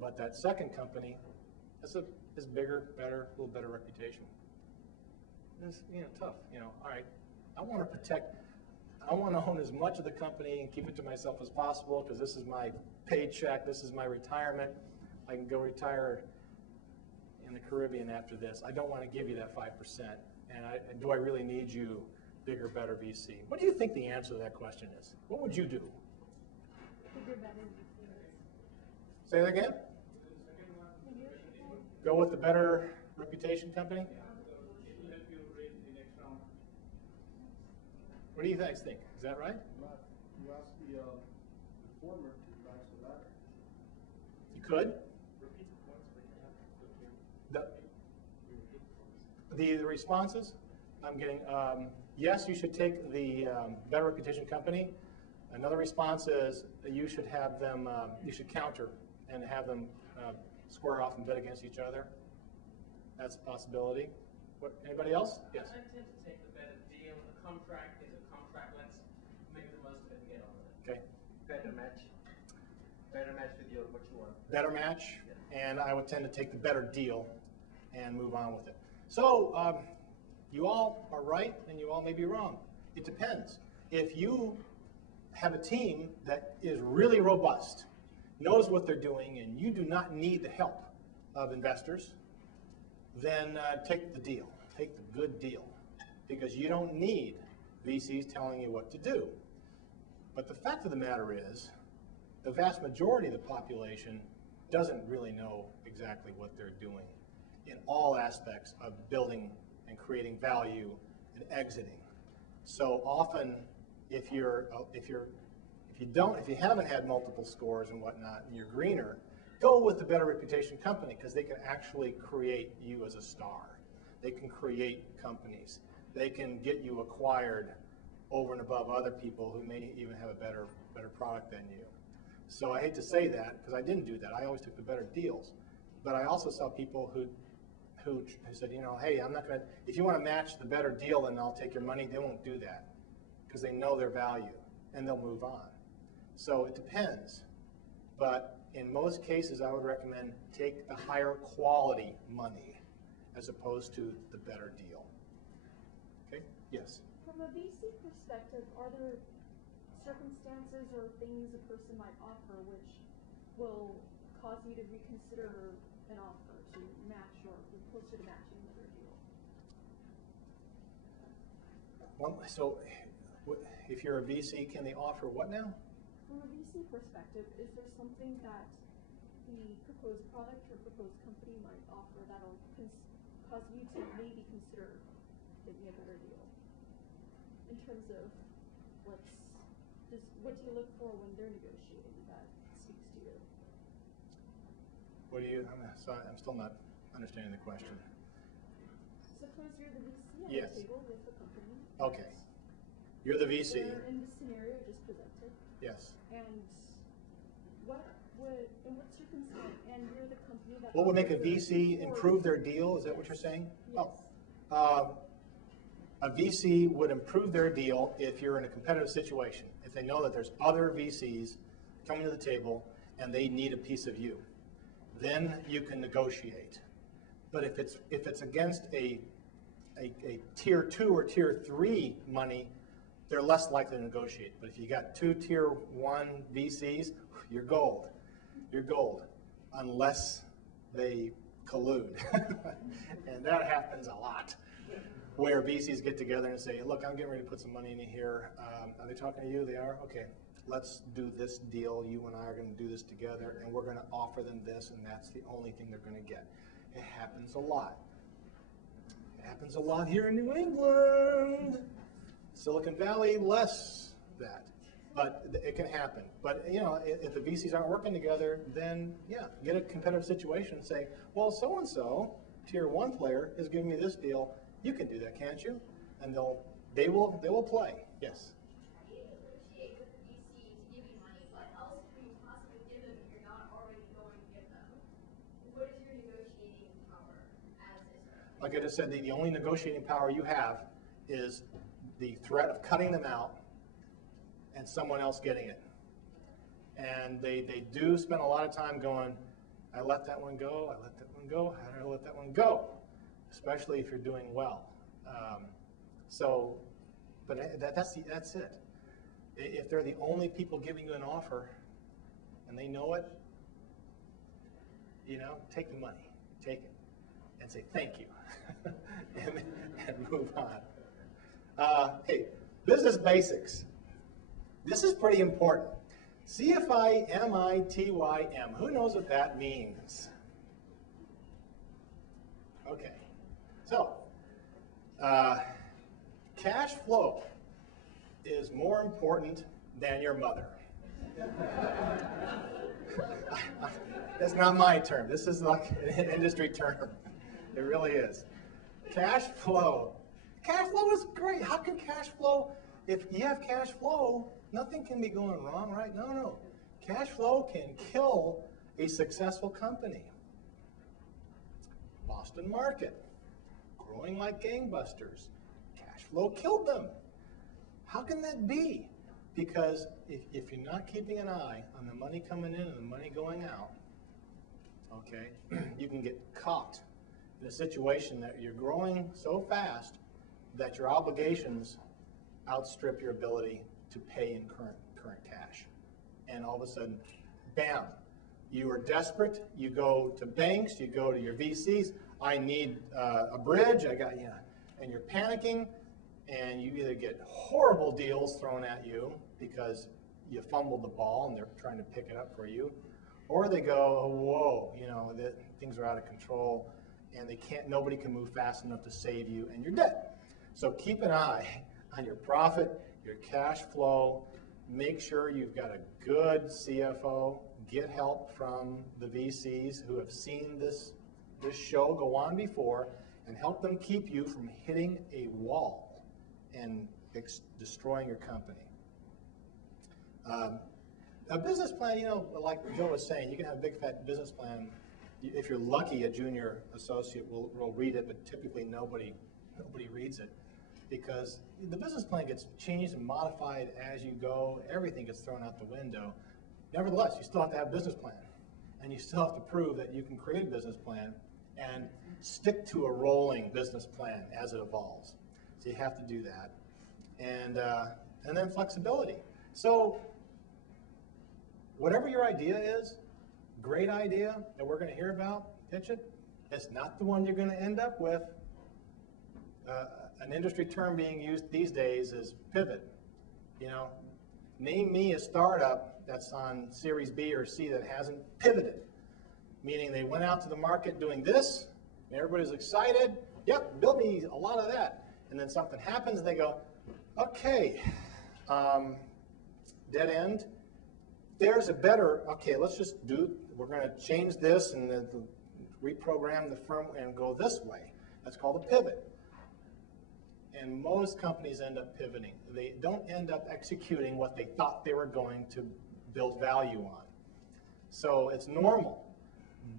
But that second company is bigger, better, a little better reputation. It's tough. All right, I want to own as much of the company and keep it to myself as possible because this is my paycheck, this is my retirement. I can go retire in the Caribbean after this. I don't want to give you that 5%. And do I really need you, bigger, better VC? What do you think the answer to that question is? What would you do? Say that again? Go with the better reputation company? What do you guys think? Is that right? You asked the former to advance the latter. You could? The responses I'm getting, yes, you should take the better reputation company. Another response is that you should have them, you should counter and have them square off and bid against each other. That's a possibility. What, anybody else? Yes. I tend to take the better deal. A contract is a contract. Let's make the most of it and get on with it. Okay. Better match. Better match with your what you want. Better match, and I would tend to take the better deal and move on with it. So you all are right and you all may be wrong. It depends. If you have a team that is really robust, knows what they're doing, and you do not need the help of investors, then take the deal. Take the good deal, because you don't need VCs telling you what to do. But the fact of the matter is, the vast majority of the population doesn't really know exactly what they're doing in all aspects of building and creating value and exiting. So often, if you haven't had multiple scores and whatnot, and you're greener, go with the better reputation company, because they can actually create you as a star. They can create companies. They can get you acquired over and above other people who may even have a better product than you. So I hate to say that, because I didn't do that. I always took the better deals. But I also saw people who said, you know, hey, I'm not going to, if you want to match the better deal, then I'll take your money. They won't do that, because they know their value, and they'll move on. So it depends. But in most cases, I would recommend take the higher quality money as opposed to the better deal. Okay? Yes? From a VC perspective, are there circumstances or things a person might offer which will cause you to reconsider an offer to match or be closer to matching another deal? Well, so if you're a VC, can they offer what now? From a VC perspective, is there something that the proposed product or proposed company might offer that'll cause you to maybe consider getting a better deal? In terms of what do you look for when they're negotiating that speaks to you? What do you, I'm still not understanding the question. Suppose you're the VC on Yes. the table with the company. Okay. You're the VC. They're in the scenario just presented. Yes. And in what circumstance, and you're the company that... What would make a offers VC or- improve their deal? Is that what you're saying? Yes. Oh. A VC would improve their deal if you're in a competitive situation. If they know that there's other VCs coming to the table and they need a piece of you, then you can negotiate. But if it's against a tier 2 or tier 3 money, they're less likely to negotiate. But if you got 2 tier 1 VCs, you're gold. You're gold, unless they collude. And that happens a lot, where VCs get together and say, look, I'm getting ready to put some money in here. Are they talking to you? They are? Okay, let's do this deal. You and I are going to do this together, and we're going to offer them this, and that's the only thing they're going to get. It happens a lot. It happens a lot here in New England. Silicon Valley, less that. But it can happen. But you know, if the VCs aren't working together, then yeah, get a competitive situation and say, well, so-and-so, tier 1 player, is giving me this deal. You can do that, can't you? And they will play. Yes. How do you negotiate with the VC to give you money? What else can you possibly give them if you're not already going to give them? What is your negotiating power as a startup? Like I just said, the only negotiating power you have is the threat of cutting them out and someone else getting it. And they do spend a lot of time going, I let that one go, I let that one go, how did I let that one go? Especially if you're doing well. But that's it. If they're the only people giving you an offer and they know it, you know, take the money, take it, and say thank you, and move on. Hey, business basics. This is pretty important. CFI-MITYM. Who knows what that means? Okay. So, cash flow is more important than your mother. That's not my term. This is like an industry term. It really is. Cash flow. Cash flow is great. How can cash flow, if you have cash flow, nothing can be going wrong, right? No, no. Cash flow can kill a successful company. Boston market, growing like gangbusters. Cash flow killed them. How can that be? Because if you're not keeping an eye on the money coming in and the money going out, okay, you can get caught in a situation that you're growing so fast that your obligations outstrip your ability to pay in current cash. And all of a sudden, bam, you are desperate, you go to banks, you go to your VCs, I need a bridge, and you're panicking, and you either get horrible deals thrown at you because you fumbled the ball and they're trying to pick it up for you, or they go, oh, whoa, things are out of control, and nobody can move fast enough to save you, and you're dead. So keep an eye on your profit, your cash flow. Make sure you've got a good CFO. Get help from the VCs who have seen this show go on before, and help them keep you from hitting a wall and destroying your company. A business plan, like Joe was saying, you can have a big fat business plan. If you're lucky, a junior associate will read it, but typically nobody reads it, because the business plan gets changed and modified as you go. Everything gets thrown out the window. Nevertheless, you still have to have a business plan, and you still have to prove that you can create a business plan and stick to a rolling business plan as it evolves. So you have to do that, and then flexibility. So whatever your idea is, great idea that we're going to hear about, pitch it. It's not the one you're going to end up with. An industry term being used these days is pivot. Name me a startup that's on Series B or C that hasn't pivoted, meaning they went out to the market doing this, and everybody's excited. Yep, build me a lot of that. And then something happens, and they go, okay, dead end. There's a better, okay, we're going to change this and then reprogram the firm and go this way. That's called a pivot. And most companies end up pivoting. They don't end up executing what they thought they were going to build value on. So it's normal.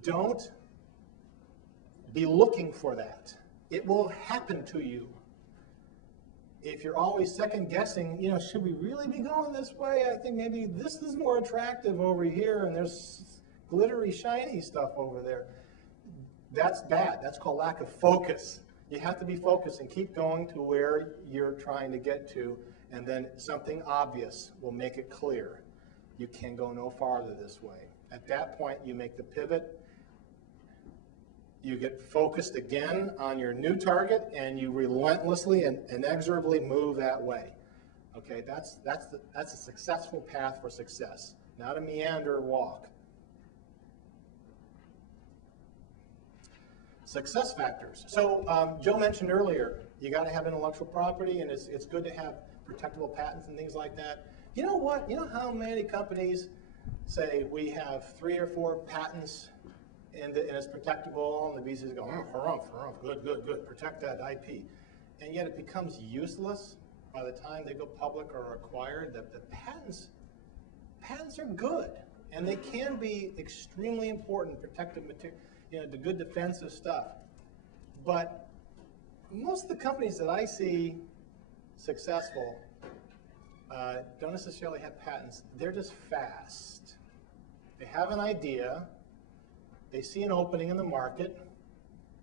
Don't be looking for that. It will happen to you. If you're always second guessing, should we really be going this way? I think maybe this is more attractive over here, and there's glittery, shiny stuff over there. That's bad. That's called lack of focus. You have to be focused and keep going to where you're trying to get to, and then something obvious will make it clear. You can go no farther this way. At that point, you make the pivot. You get focused again on your new target, and you relentlessly and inexorably move that way. Okay, that's a successful path for success, not a meander walk. Success factors. So Joe mentioned earlier, you got to have intellectual property, and it's good to have protectable patents and things like that. You know what? You know how many companies say we have 3 or 4 patents and it's protectable, and the VCs go, good, protect that IP. And yet it becomes useless by the time they go public or are acquired. The patents are good, and they can be extremely important, protective material, the good defensive stuff. But most of the companies that I see successful don't necessarily have patents. They're just fast. They have an idea, they see an opening in the market,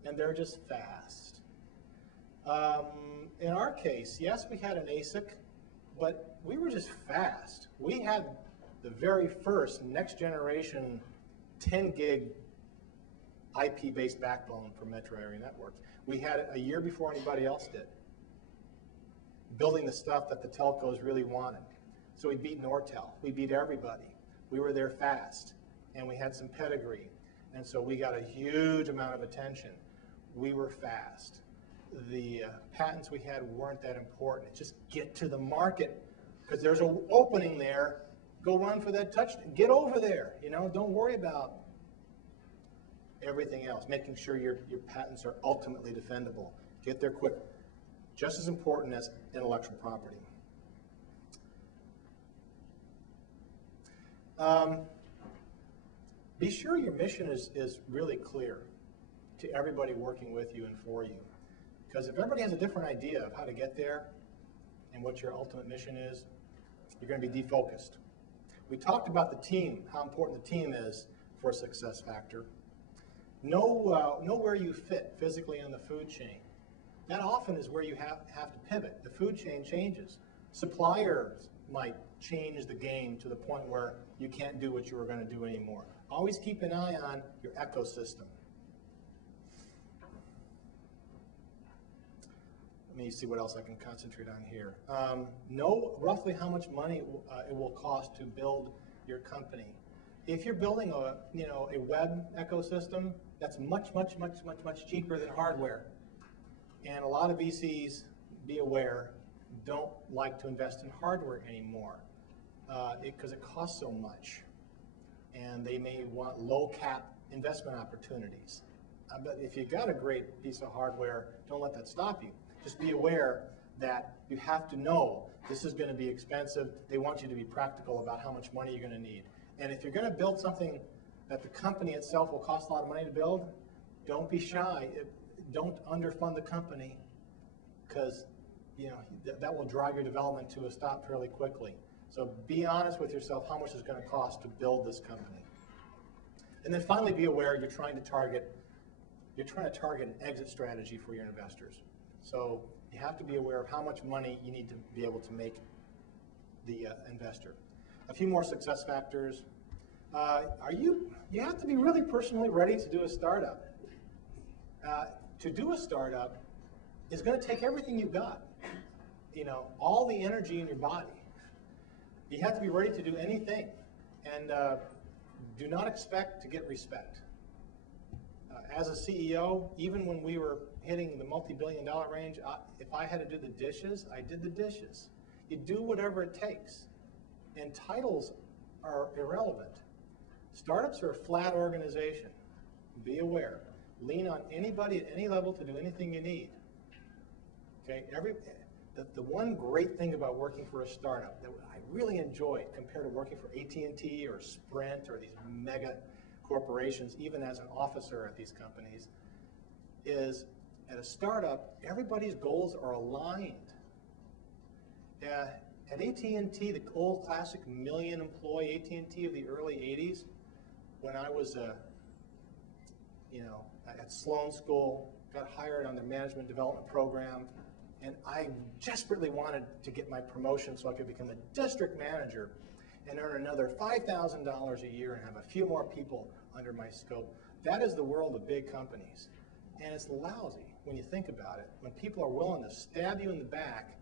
and they're just fast. In our case, yes, we had an ASIC, but we were just fast. We had the very first next generation 10 gig IP-based backbone for metro area networks. We had it a year before anybody else did, building the stuff that the telcos really wanted. So we beat Nortel. We beat everybody. We were there fast, and we had some pedigree. And so we got a huge amount of attention. We were fast. The patents we had weren't that important. Just get to the market, because there's an opening there. Go run for that touchdown. Get over there. Don't worry about everything else, making sure your patents are ultimately defendable. Get there quick. Just as important as intellectual property. Be sure your mission is really clear to everybody working with you and for you. Because if everybody has a different idea of how to get there and what your ultimate mission is, you're going to be defocused. We talked about the team, how important the team is for a success factor. Know where you fit physically on the food chain. That often is where you have to pivot. The food chain changes. Suppliers might change the game to the point where you can't do what you were going to do anymore. Always keep an eye on your ecosystem. Let me see what else I can concentrate on here. Know roughly how much money it will cost to build your company. If you're building a web ecosystem, that's much cheaper than hardware. And a lot of VCs, be aware, don't like to invest in hardware anymore because it costs so much. And they may want low cap investment opportunities. But if you got a great piece of hardware, don't let that stop you. Just be aware that you have to know this is going to be expensive. They want you to be practical about how much money you're going to need. And if you're going to build something that the company itself will cost a lot of money to build, don't be shy. Don't underfund the company, because that will drive your development to a stop fairly quickly. So be honest with yourself how much it's going to cost to build this company. And then finally, be aware you're trying to target an exit strategy for your investors. So you have to be aware of how much money you need to be able to make the investor. A few more success factors. You have to be really personally ready to do a startup. To do a startup is going to take everything you've got, all the energy in your body. You have to be ready to do anything, and do not expect to get respect. As a CEO, even when we were hitting the multi-billion-dollar range, if I had to do the dishes, I did the dishes. You do whatever it takes, and titles are irrelevant. Startups are a flat organization. Be aware. Lean on anybody at any level to do anything you need. Okay, the one great thing about working for a startup that I really enjoyed compared to working for AT&T or Sprint or these mega corporations, even as an officer at these companies, is at a startup, everybody's goals are aligned. At AT&T, the old classic million employee AT&T of the early 80s, when I was at Sloan School, got hired on their management development program, and I desperately wanted to get my promotion so I could become a district manager and earn another $5,000 a year and have a few more people under my scope. That is the world of big companies. And it's lousy when you think about it. When people are willing to stab you in the back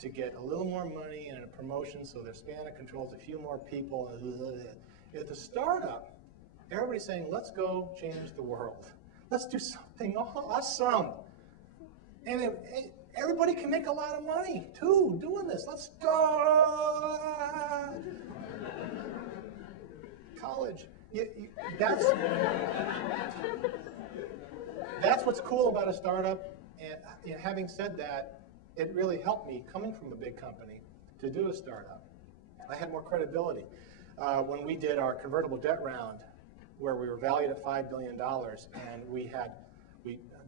to get a little more money and a promotion so their span of control is a few more people. At the startup, everybody's saying, let's go change the world. Let's do something awesome. And everybody can make a lot of money, too, doing this. Let's go. College. That's what's cool about a startup. And having said that, it really helped me, coming from a big company, to do a startup. I had more credibility. When we did our convertible debt round, where we were valued at $5 billion, and we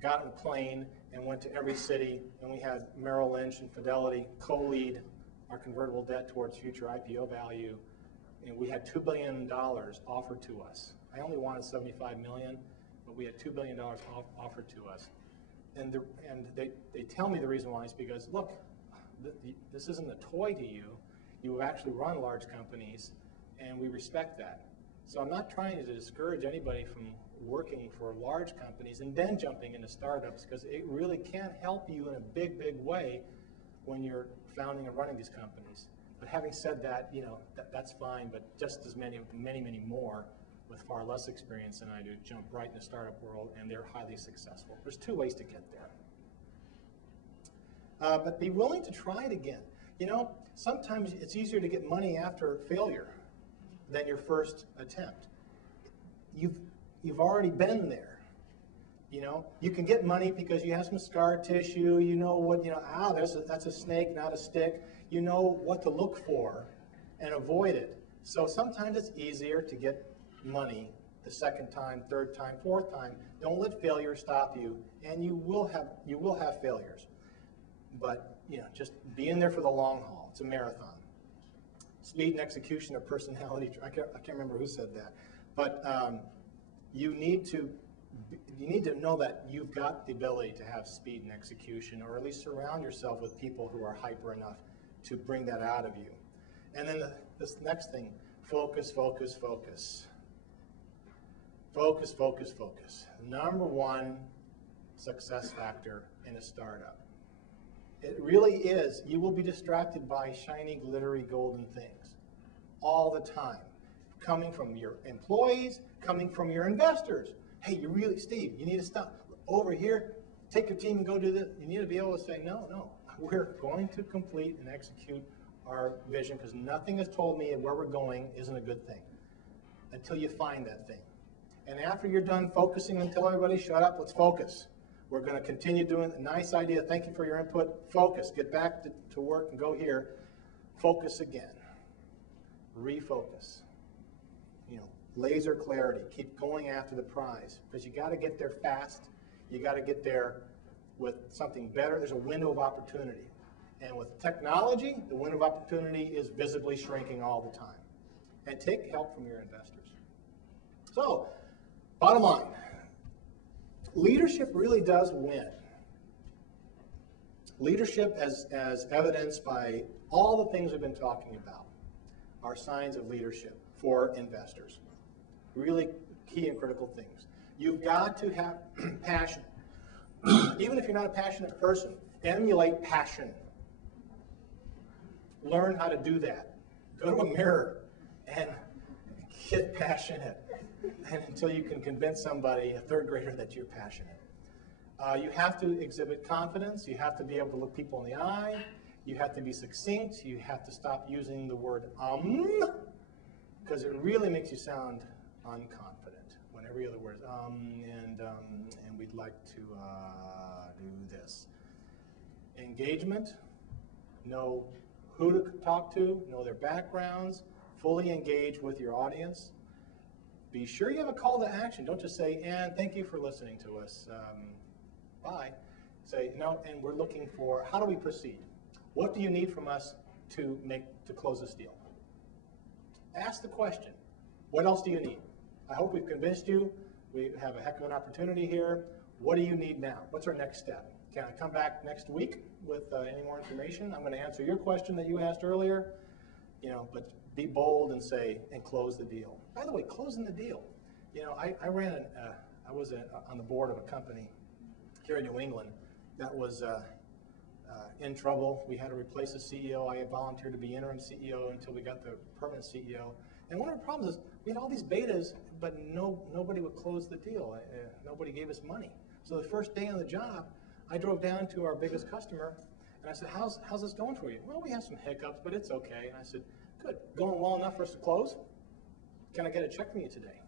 got on a plane and went to every city, and we had Merrill Lynch and Fidelity co-lead our convertible debt towards future IPO value, and we had $2 billion offered to us. I only wanted $75 million, but we had $2 billion offered to us. And they tell me the reason why is because, look, this isn't a toy to you. You actually run large companies, and we respect that. So I'm not trying to discourage anybody from working for large companies and then jumping into startups, because it really can help you in a big way when you're founding and running these companies. But having said that, that's fine, but just as many more with far less experience than I do jump right in the startup world, and they're highly successful. There's two ways to get there. But be willing to try it again. Sometimes it's easier to get money after failure than your first attempt. You've already been there. You know, you can get money because you have some scar tissue, you know what, that's a snake, not a stick. You know what to look for and avoid it. So sometimes it's easier to get money the second time, third time, fourth time. Don't let failure stop you, and you will have failures. But just be in there for the long haul. It's a marathon. Speed and execution of personality. I can't remember who said that, but you need to know that you've got the ability to have speed and execution, or at least surround yourself with people who are hyper enough to bring that out of you. And then this next thing, focus, focus, focus. Focus, focus, focus. Number one success factor in a startup. It really is. You will be distracted by shiny, glittery, golden things all the time, coming from your employees, coming from your investors. Hey, Steve, you need to stop over here, take your team and go do this. You need to be able to say, no, we're going to complete and execute our vision, because nothing has told me where we're going isn't a good thing until you find that thing. And after you're done focusing and tell everybody, shut up, let's focus. We're going to continue doing a nice idea. Thank you for your input. Focus. Get back to work and go here. Focus again. Refocus. Laser clarity. Keep going after the prize, because you got to get there fast. You got to get there with something better. There's a window of opportunity. And with technology, the window of opportunity is visibly shrinking all the time. And take help from your investors. So, bottom line, leadership really does win. Leadership, as evidenced by all the things we've been talking about, are signs of leadership for investors. Really key and critical things. You've got to have passion. Even if you're not a passionate person, emulate passion. Learn how to do that. Go to a mirror and get passionate, and until you can convince somebody, a third grader, that you're passionate. You have to exhibit confidence. You have to be able to look people in the eye. You have to be succinct. You have to stop using the word because it really makes you sound unconfident when every other word is and we'd like to do this. Engagement. Know who to talk to, know their backgrounds, fully engage with your audience. Be sure you have a call to action. Don't just say, and thank you for listening to us. Bye. Say, no, and we're looking for, how do we proceed? What do you need from us to close this deal? Ask the question. What else do you need? I hope we've convinced you. We have a heck of an opportunity here. What do you need now? What's our next step? Can I come back next week with any more information? I'm going to answer your question that you asked earlier, but be bold and say, and close the deal. By the way, closing the deal. I was on the board of a company here in New England that was in trouble. We had to replace the CEO. I had volunteered to be interim CEO until we got the permanent CEO. And one of the problems is we had all these betas, but nobody would close the deal. Nobody gave us money. So the first day on the job, I drove down to our biggest customer, and I said, how's this going for you? Well, we have some hiccups, but it's okay. And I said, good, going well enough for us to close? Can I get a check from you today?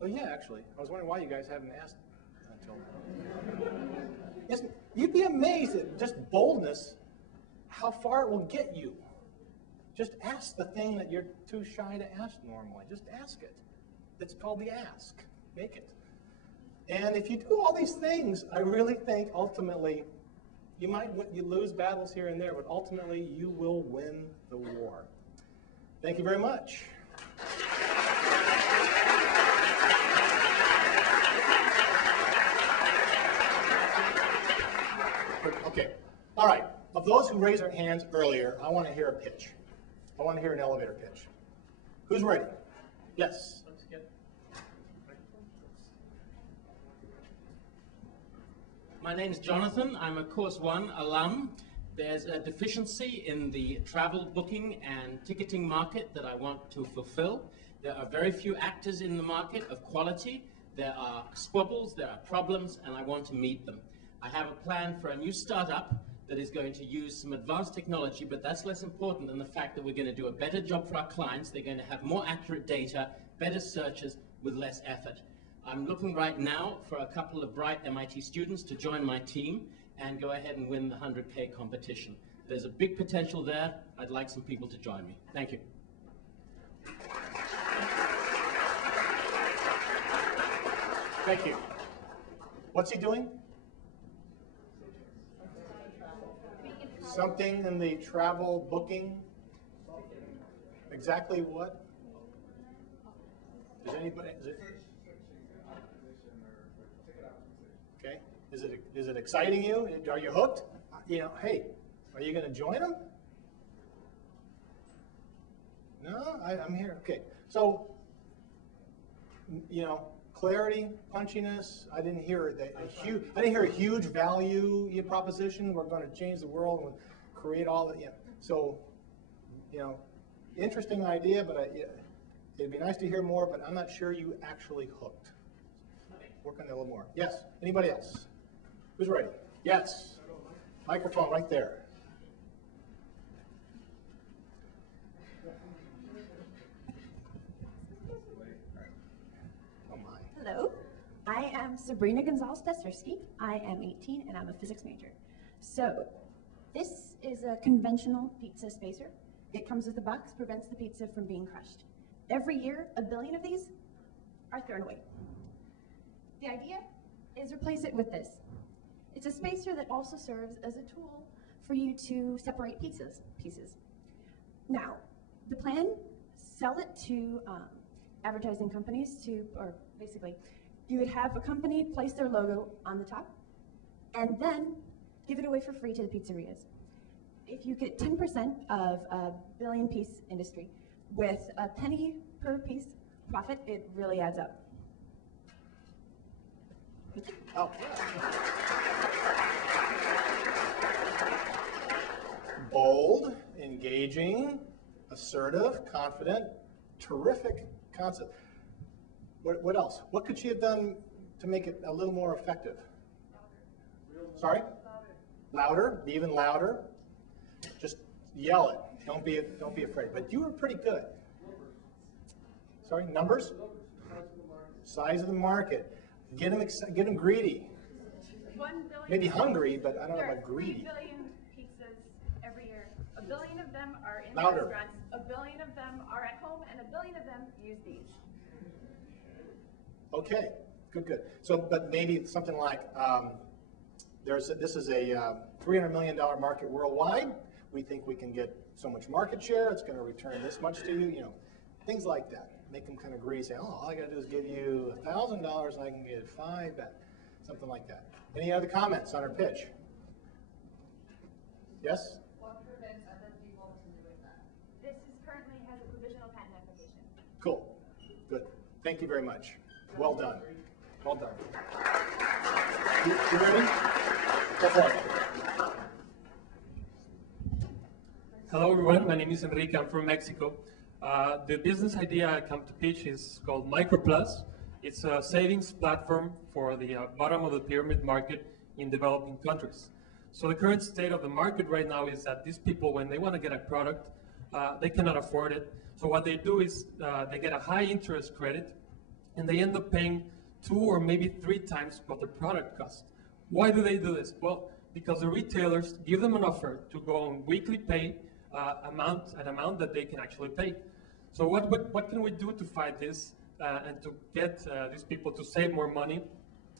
Well, yeah, actually. I was wondering why you guys haven't asked until now. Yes, you'd be amazed at just boldness, how far it will get you. Just ask the thing that you're too shy to ask normally. Just ask it. It's called the ask. Make it. And if you do all these things, I really think ultimately you lose battles here and there, but ultimately you will win the war. Thank you very much. Okay. All right. Of those who raised their hands earlier, I want to hear a pitch. I want to hear an elevator pitch. Who's ready? Yes. My name's Jonathan. I'm a Course 1 alum. There's a deficiency in the travel booking and ticketing market that I want to fulfill. There are very few actors in the market of quality. There are squabbles, there are problems, and I want to meet them. I have a plan for a new startup that is going to use some advanced technology, but that's less important than the fact that we're going to do a better job for our clients. They're going to have more accurate data, better searches with less effort. I'm looking right now for a couple of bright MIT students to join my team and go ahead and win the 100K competition. There's a big potential there. I'd like some people to join me. Thank you. Thank you. What's he doing? Something in the travel booking? Exactly what? Does anybody, okay. Is it exciting you? Are you hooked? You know, hey, are you going to join them? No, I'm here. Okay. So, you know, clarity, punchiness. I didn't hear a huge value proposition. We're going to change the world and create all the. Yeah. So, you know, interesting idea, but it'd be nice to hear more. But I'm not sure you actually hooked. Work on it a little more. Yes. Anybody else? Who's ready? Yes. Microphone right there. Hello, I am Sabrina Gonzalez-Destersky. I am 18 and I'm a physics major. So, this is a conventional pizza spacer. It comes with a box, prevents the pizza from being crushed. Every year, 1 billion of these are thrown away. The idea is replace it with this. It's a spacer that also serves as a tool for you to separate pieces. Now, the plan, sell it to advertising companies or basically, you would have a company place their logo on the top and then give it away for free to the pizzerias. If you get 10% of a billion-piece industry with a penny per piece profit, it really adds up. Oh. Bold, engaging, assertive, confident, terrific concept. What else? What could she have done to make it a little more effective? Sorry? Louder, be even louder. Just yell it. Don't be afraid. But you were pretty good. Sorry, numbers? Size of the market. Get them greedy. 1 billion. Maybe hungry, but I don't know about greedy. 3 billion pizzas every year. 1 billion of them are in Louder. restaurants. 1 billion of them are at home, and 1 billion of them use these. Okay, good. So, but maybe something like this is a $300 million market worldwide. We think we can get so much market share. It's going to return this much to you. You know, things like that. Make them kind of greedy. Say, oh, all I got to do is give you $1,000 and I can get $5 back. Something like that. Any other comments on our pitch? Yes? What prevents other people from doing that? This currently has a provisional patent application. Cool. Good. Thank you very much. Well done. Well done. You ready? Go for it. Hello everyone, my name is Enrique, I'm from Mexico. The business idea I come to pitch is called MicroPlus. It's a savings platform for the bottom of the pyramid market in developing countries. So the current state of the market right now is that these people, when they want to get a product, they cannot afford it. So what they do is they get a high interest credit and they end up paying 2 or maybe 3 times what the product costs. Why do they do this? Well, because the retailers give them an offer to go on weekly pay an amount that they can actually pay. So what can we do to fight this and to get these people to save more money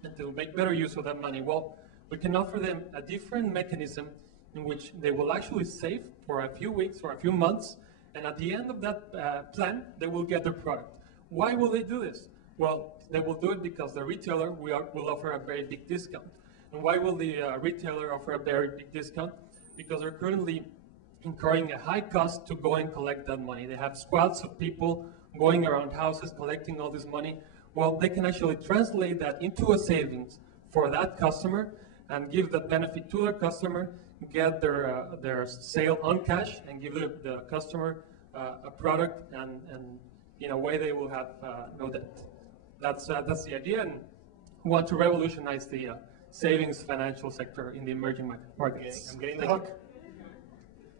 and to make better use of that money? Well, we can offer them a different mechanism in which they will actually save for a few weeks or a few months, and at the end of that plan, they will get their product. Why will they do this? Well, they will do it because the retailer will offer a very big discount. And why will the retailer offer a very big discount? Because they're currently incurring a high cost to go and collect that money. They have squads of people going around houses collecting all this money. Well, they can actually translate that into a savings for that customer and give that benefit to their customer, get their sale on cash, and give the customer a product, and in a way they will have no debt. That's the idea, and we want to revolutionize the savings financial sector in the emerging markets. I'm getting the hook.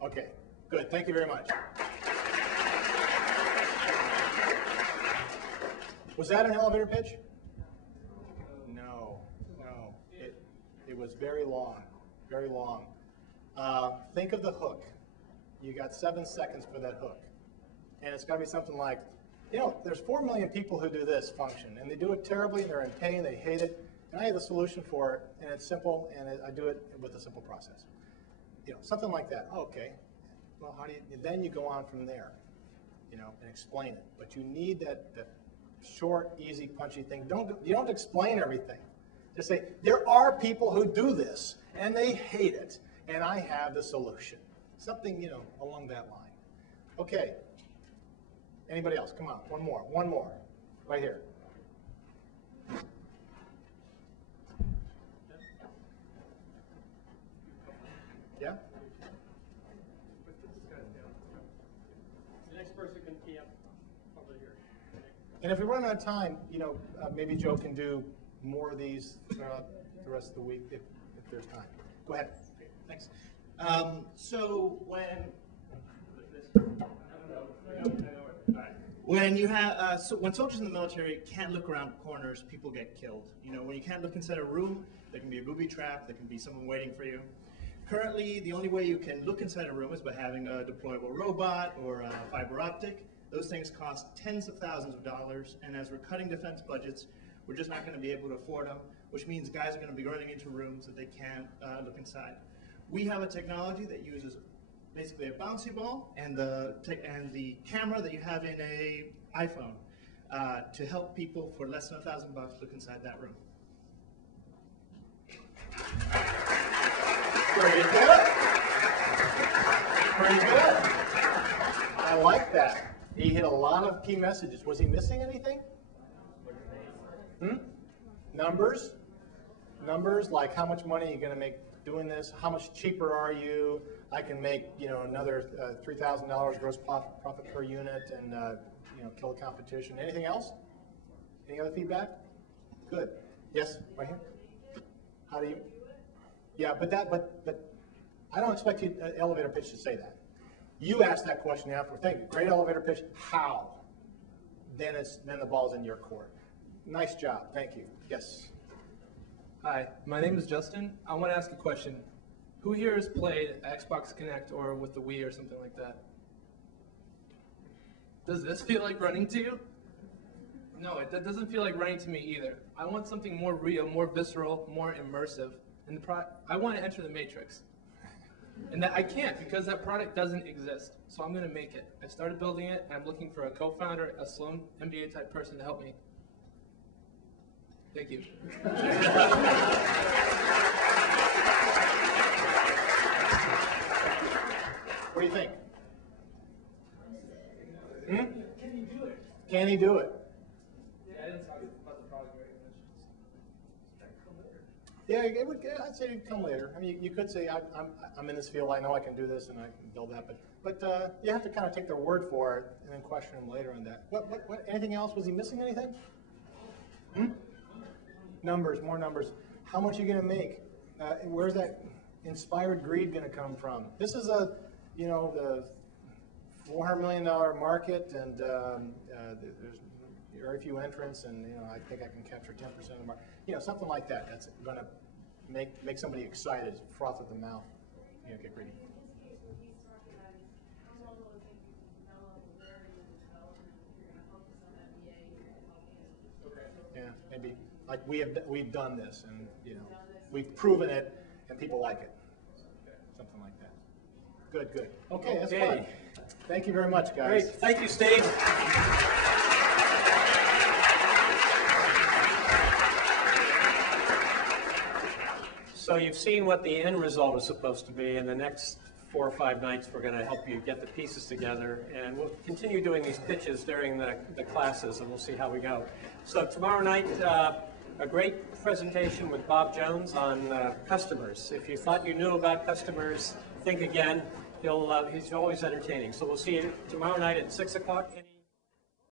Okay, good. Thank you very much. Was that an elevator pitch? was very long, very long. Think of the hook. You got 7 seconds for that hook. And it's got to be something like, you know, there's 4 million people who do this function, and they do it terribly, and they're in pain, they hate it, and I have a solution for it, and it's simple, and I do it with a simple process. You know, something like that. Oh, okay. Well, how do you, then you go on from there, you know, and explain it. But you need that short, easy, punchy thing. You don't explain everything. Just say, there are people who do this, and they hate it, and I have the solution. Something, you know, along that line. Okay. Anybody else? Come on, one more, right here. Yeah? The next person can key up over here. And if we run out of time, you know, maybe Joe can do more of these throughout the rest of the week if there's time. Go ahead. Okay, thanks. So when you have when soldiers in the military can't look around corners, people get killed. You know, when you can't look inside a room, there can be a booby trap, there can be someone waiting for you. Currently, the only way you can look inside a room is by having a deployable robot or a fiber optic. Those things cost tens of thousands of dollars, and as we're cutting defense budgets, we're just not going to be able to afford them, which means guys are going to be running into rooms that they can't look inside. We have a technology that uses basically a bouncy ball and the camera that you have in a iPhone to help people for less than $1,000 look inside that room. Pretty good. Pretty good. I like that. He hit a lot of key messages. Was he missing anything? Numbers? Numbers, like how much money are you going to make doing this? How much cheaper are you? I can make, you know, another $3,000 gross profit per unit and, you know, kill the competition. Anything else? Any other feedback? Good. Yes, right here. How do you? Yeah, but I don't expect you, elevator pitch, to say that. You asked that question after. Thank you. Great elevator pitch. How? Then the ball's in your court. Nice job. Thank you. Yes. Hi, my name is Justin. I want to ask a question. Who here has played Xbox Connect or with the Wii or something like that? Does this feel like running to you? No, it doesn't feel like running to me either. I want something more real, more visceral, more immersive. And I want to enter the Matrix. And that I can't because that product doesn't exist. So I'm going to make it. I started building it, and I'm looking for a co-founder, a Sloan MBA type person to help me. Thank you. What do you think? Can he do it? Can he do it? Yeah, I didn't talk about the product very much. Yeah, I'd say come later. I mean, you could say I'm in this field. I know I can do this, and I can build that. But you have to kind of take their word for it, and then question them later on that. What? Anything else? Was he missing anything? Numbers, more numbers. How much are you going to make? Where's that inspired greed going to come from? This is the $400 million market, and there's very few entrants, and I think I can capture 10% of the market. Something like that. That's going to make somebody excited, froth at the mouth. Get greedy. Yeah, maybe. Like we've done this, and we've proven it, and people like it. Something like that. Good. Okay, that's fine. Thank you very much, guys. Great. Thank you, Steve. So you've seen what the end result is supposed to be. In the next 4 or 5 nights, we're going to help you get the pieces together, and we'll continue doing these pitches during the classes, and we'll see how we go. So tomorrow night, a great presentation with Bob Jones on customers. If you thought you knew about customers, think again. He's always entertaining. So we'll see you tomorrow night at 6 o'clock.